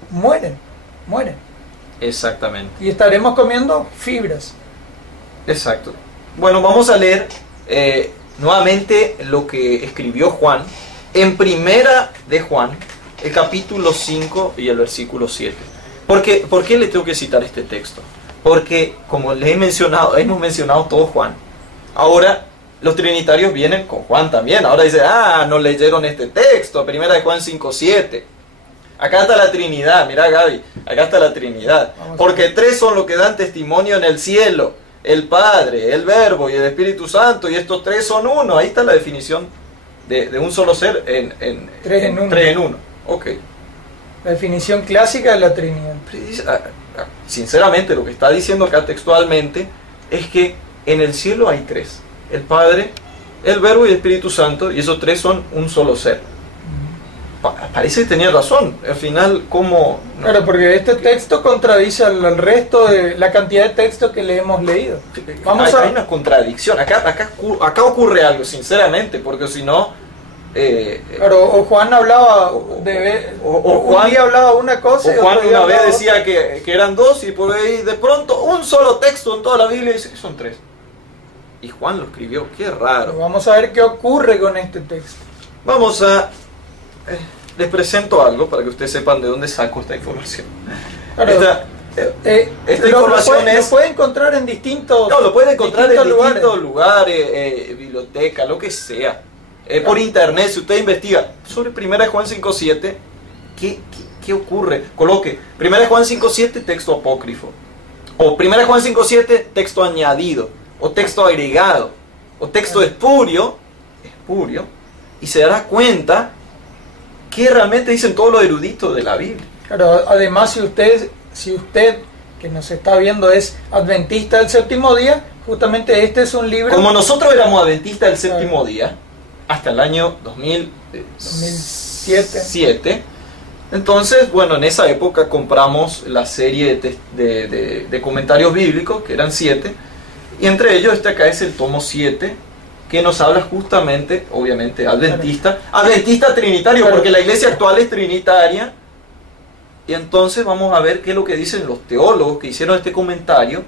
mueren. Exactamente. Y estaremos comiendo fibras. Exacto. Bueno, vamos a leer nuevamente lo que escribió Juan en Primera de Juan, el capítulo 5 y el versículo 7. ¿Por qué le tengo que citar este texto? Porque, como les he mencionado, hemos mencionado todo Juan. Ahora, los trinitarios vienen con Juan también. Ahora dicen, no leyeron este texto, Primera de Juan 5:7. Acá está la Trinidad, mira Gaby, acá está la Trinidad. Porque tres son los que dan testimonio en el cielo: el Padre, el Verbo y el Espíritu Santo, y estos tres son uno. Ahí está la definición de un solo ser Tres en uno. Ok. La definición clásica de la Trinidad. Sinceramente, lo que está diciendo acá textualmente es que en el cielo hay tres: el Padre, el Verbo y el Espíritu Santo, y esos tres son un solo ser. Parece que tenía razón. Al final, ¿cómo? No. Claro, porque este texto contradice al resto de la cantidad de textos que le hemos leído. Hay una contradicción. Acá ocurre algo, sinceramente, porque si no... Claro, o Juan hablaba un día hablaba una cosa, o Juan una vez decía otra. que eran dos, y por ahí de pronto un solo texto en toda la Biblia dice que son tres. Y Juan lo escribió. Qué raro. Vamos a ver qué ocurre con este texto. Vamos a... les presento algo para que ustedes sepan de dónde saco esta información. Claro, esta información lo puede encontrar en distintos... No, lo pueden encontrar en distintos lugares, biblioteca, lo que sea. Por internet, si usted investiga sobre 1 Juan 5:7, ¿qué ocurre? Coloque 1 Juan 5:7, texto apócrifo. O 1 Juan 5:7, texto añadido. O texto agregado. O texto espurio. Y se dará cuenta que realmente dicen todos los eruditos de la Biblia. Claro, además, si usted que nos está viendo es adventista del séptimo día, justamente este es un libro... Como nosotros éramos adventistas del séptimo día, hasta el año 2007, entonces, bueno, en esa época compramos la serie de comentarios bíblicos, que eran 7, y entre ellos este acá es el tomo 7, que nos habla justamente, obviamente, adventista trinitario, porque la iglesia actual es trinitaria. Y entonces vamos a ver qué es lo que dicen los teólogos que hicieron este comentario,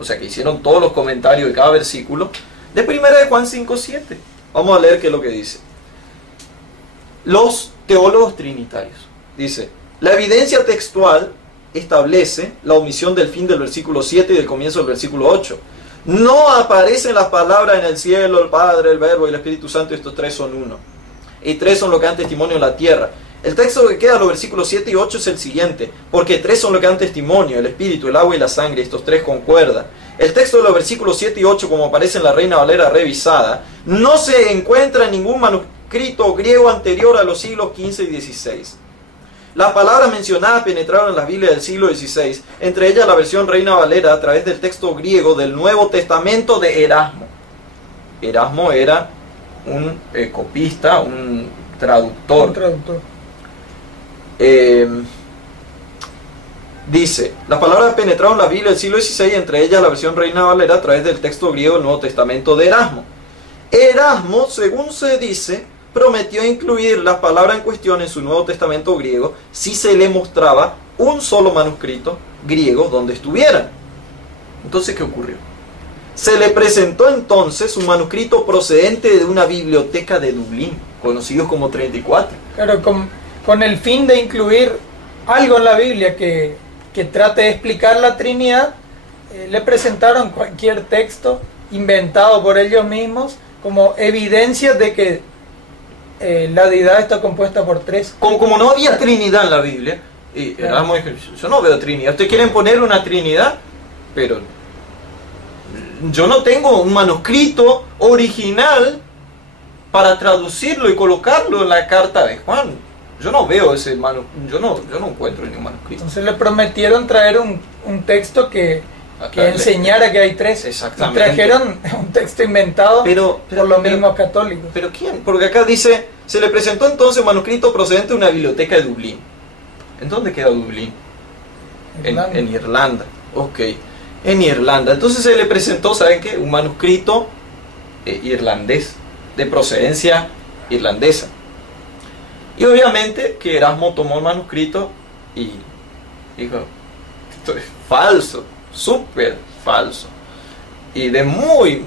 o sea, que hicieron todos los comentarios de cada versículo, de 1 Juan 5:7. Vamos a leer qué es lo que dice. Los teólogos trinitarios. Dice: la evidencia textual establece la omisión del fin del versículo 7 y del comienzo del versículo 8. No aparecen las palabras en el cielo, el Padre, el Verbo y el Espíritu Santo, y estos tres son uno. Y tres son los que dan testimonio en la tierra. El texto que queda en los versículos 7 y 8 es el siguiente: porque tres son los que dan testimonio, el Espíritu, el agua y la sangre, y estos tres concuerdan. El texto de los versículos 7 y 8, como aparece en la Reina Valera revisada, no se encuentra en ningún manuscrito griego anterior a los siglos XV y XVI. Las palabras mencionadas penetraron en las Biblias del siglo XVI, entre ellas la versión Reina Valera a través del texto griego del Nuevo Testamento de Erasmo. Erasmo era un copista, un traductor. Dice: las palabras penetraron las Biblias del siglo XVI, entre ellas la versión Reina Valera a través del texto griego del Nuevo Testamento de Erasmo. Erasmo, según se dice, prometió incluir las palabras en cuestión en su Nuevo Testamento griego si se le mostraba un solo manuscrito griego donde estuvieran. Entonces, ¿qué ocurrió? Se le presentó entonces un manuscrito procedente de una biblioteca de Dublín, conocidos como 34. Claro, con el fin de incluir algo en la Biblia que trate de explicar la Trinidad, le presentaron cualquier texto inventado por ellos mismos como evidencia de que la deidad está compuesta por tres. Como no había Trinidad en la Biblia, y Erasmo dijo, yo no veo Trinidad. Ustedes quieren poner una Trinidad, pero yo no tengo un manuscrito original para traducirlo y colocarlo en la carta de Juan. Yo no veo ese manuscrito, yo no encuentro ningún manuscrito. Entonces le prometieron traer un texto que enseñara que hay tres. Exactamente. Y trajeron un texto inventado por los mismos católicos. ¿Pero quién? Porque acá dice, se le presentó entonces un manuscrito procedente de una biblioteca de Dublín. ¿En dónde queda Dublín? En Irlanda. Ok, en Irlanda. Entonces se le presentó, ¿saben qué? Un manuscrito irlandés, de procedencia irlandesa. Y obviamente que Erasmo tomó el manuscrito y dijo, esto es falso, súper falso. Y de muy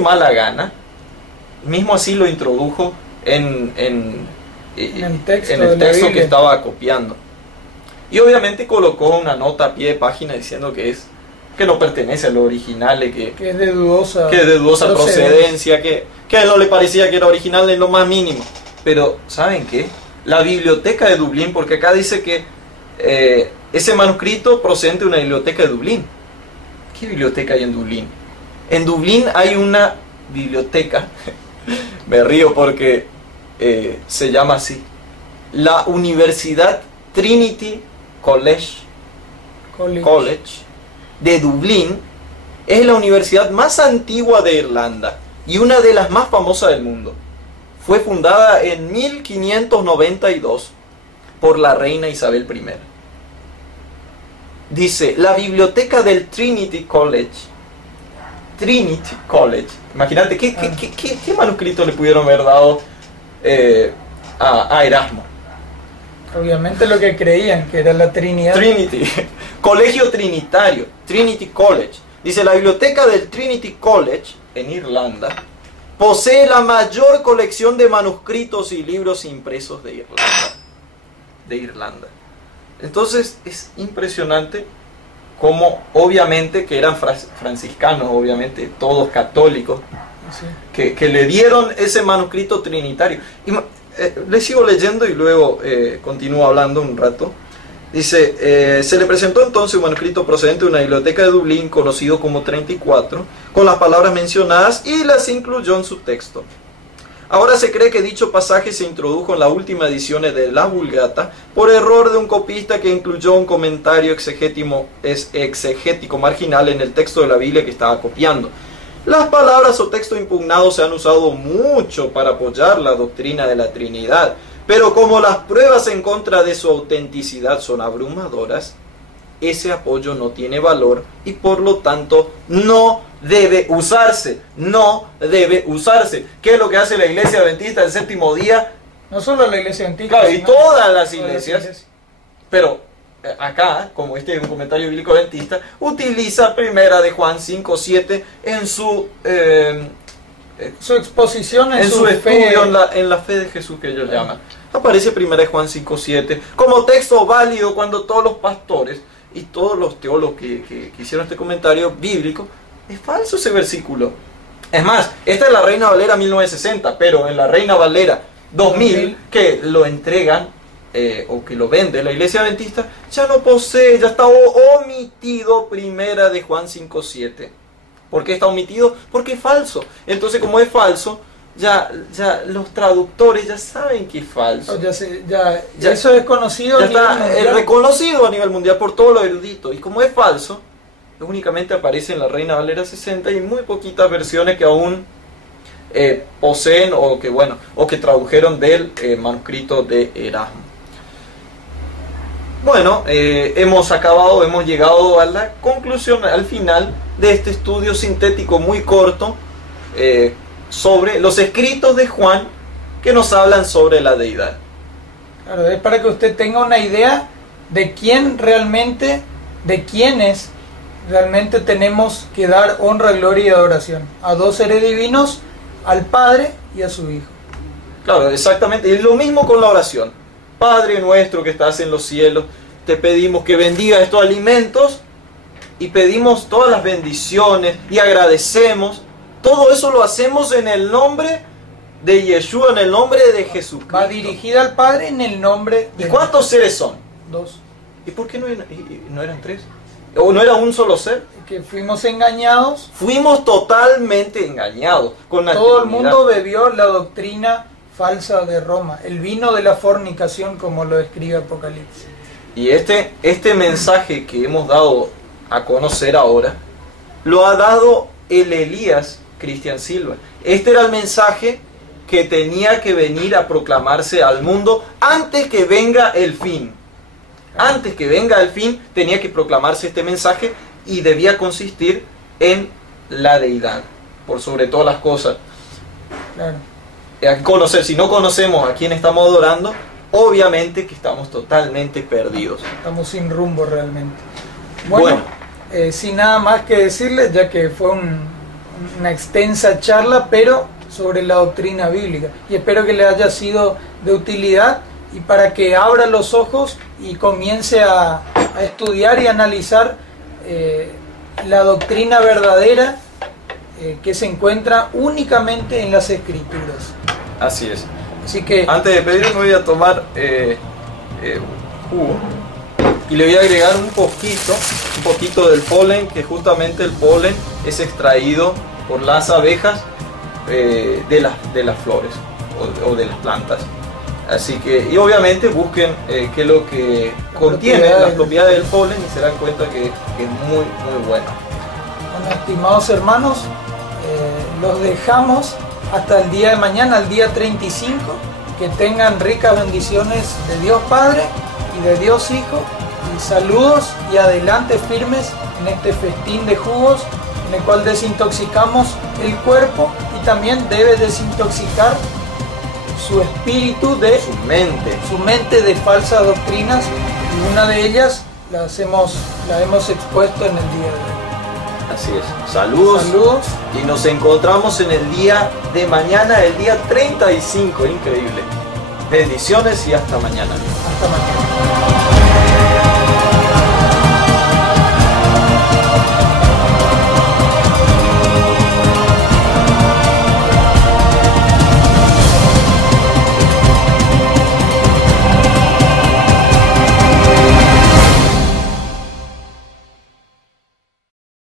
mala gana, mismo así lo introdujo en el texto que estaba copiando. Y obviamente colocó una nota a pie de página diciendo que no pertenece a lo original, que es de dudosa procedencia, que a él no le parecía que era original en lo más mínimo. Pero, ¿saben qué? La biblioteca de Dublín, porque acá dice que ese manuscrito procede de una biblioteca de Dublín. ¿Qué biblioteca hay en Dublín? En Dublín hay una biblioteca, me río porque se llama así, la Universidad Trinity College de Dublín. Es la universidad más antigua de Irlanda y una de las más famosas del mundo. Fue fundada en 1592 por la reina Isabel I. Dice, la biblioteca del Trinity College. Imagínate, ¿qué manuscrito le pudieron haber dado a Erasmo? Obviamente lo que creían, que era la Trinidad. Trinity, colegio trinitario, Trinity College. Dice, la biblioteca del Trinity College, en Irlanda, posee la mayor colección de manuscritos y libros impresos de Irlanda. Entonces, es impresionante como, obviamente, que eran franciscanos, obviamente, todos católicos, sí, que le dieron ese manuscrito trinitario. Le sigo leyendo y luego continúo hablando un rato. Dice, se le presentó entonces un manuscrito procedente de una biblioteca de Dublín, conocido como 34, con las palabras mencionadas y las incluyó en su texto. Ahora se cree que dicho pasaje se introdujo en la última edición de la Vulgata por error de un copista que incluyó un comentario exegético marginal en el texto de la Biblia que estaba copiando. Las palabras o textos impugnados se han usado mucho para apoyar la doctrina de la Trinidad, pero como las pruebas en contra de su autenticidad son abrumadoras, ese apoyo no tiene valor y por lo tanto no debe usarse. No debe usarse. ¿Qué es lo que hace la Iglesia Adventista del Séptimo Día? No solo la Iglesia Adventista, claro, y todas las iglesias, pero acá, como este es un comentario bíblico adventista, utiliza primera de Juan 5:7 en su exposición, en su estudio en la fe de Jesús, que ellos llaman. Aparece primera de Juan 5:7 como texto válido cuando todos los pastores y todos los teólogos que hicieron este comentario bíblico, es falso ese versículo. Es más, esta es la Reina Valera 1960, pero en la Reina Valera 2000, que lo entregan o que lo vende la Iglesia Adventista, ya no posee, ya está omitido primera de Juan 5:7. ¿Por qué está omitido? Porque es falso. Entonces, como es falso, ya los traductores ya saben que es falso. Ya eso es conocido. Ya está reconocido a nivel mundial por todos los eruditos. Y como es falso, únicamente aparece en la Reina Valera 60 y muy poquitas versiones que aún poseen o que tradujeron del manuscrito de Erasmo. Bueno, hemos llegado a la conclusión, al final de este estudio sintético muy corto sobre los escritos de Juan que nos hablan sobre la deidad. Claro, es para que usted tenga una idea de quiénes realmente tenemos que dar honra, gloria y adoración. A dos seres divinos, al Padre y a su Hijo. Claro, exactamente. Y lo mismo con la oración. Padre nuestro que estás en los cielos, te pedimos que bendiga estos alimentos y pedimos todas las bendiciones y agradecemos. Todo eso lo hacemos en el nombre de Yeshua, en el nombre de Jesucristo. Va dirigida al Padre en el nombre ¿Y de cuántos seres son? 2. ¿Y por qué no eran 3? ¿O no era un solo ser? Que fuimos engañados. Fuimos totalmente engañados con la Todo el Trinidad. mundo bebió la doctrina falsa de Roma, el vino de la fornicación, como lo describe Apocalipsis. Y este mensaje que hemos dado a conocer ahora, lo ha dado el Elías Cristian Silva. Este era el mensaje que tenía que venir a proclamarse al mundo antes que venga el fin. Antes que venga el fin, tenía que proclamarse este mensaje y debía consistir en la deidad, por sobre todas las cosas. Claro. Conocer, si no conocemos a quién estamos adorando, obviamente que estamos totalmente perdidos. Estamos sin rumbo realmente. Bueno, sin nada más que decirles, ya que fue una extensa charla, pero sobre la doctrina bíblica. Y espero que le haya sido de utilidad y para que abra los ojos y comience a estudiar y analizar la doctrina verdadera que se encuentra únicamente en las Escrituras. Así es. Así que Antes de pedir, me voy a tomar jugo y le voy a agregar un poquito del polen, que justamente el polen es extraído por las abejas de las flores o de las plantas. Así que, y obviamente busquen qué es lo que contiene las propiedades del polen y se dan cuenta que es muy, muy bueno. Bueno, estimados hermanos, los dejamos hasta el día de mañana, el día 35. Que tengan ricas bendiciones de Dios Padre y de Dios Hijo. Y saludos y adelante firmes en este festín de jugos en el cual desintoxicamos el cuerpo y también debe desintoxicar su espíritu de su mente de falsas doctrinas, y una de ellas la hemos expuesto en el día de hoy. Así es. Saludos. Y nos encontramos en el día de mañana, el día 35. Increíble. Bendiciones y hasta mañana. Hasta mañana.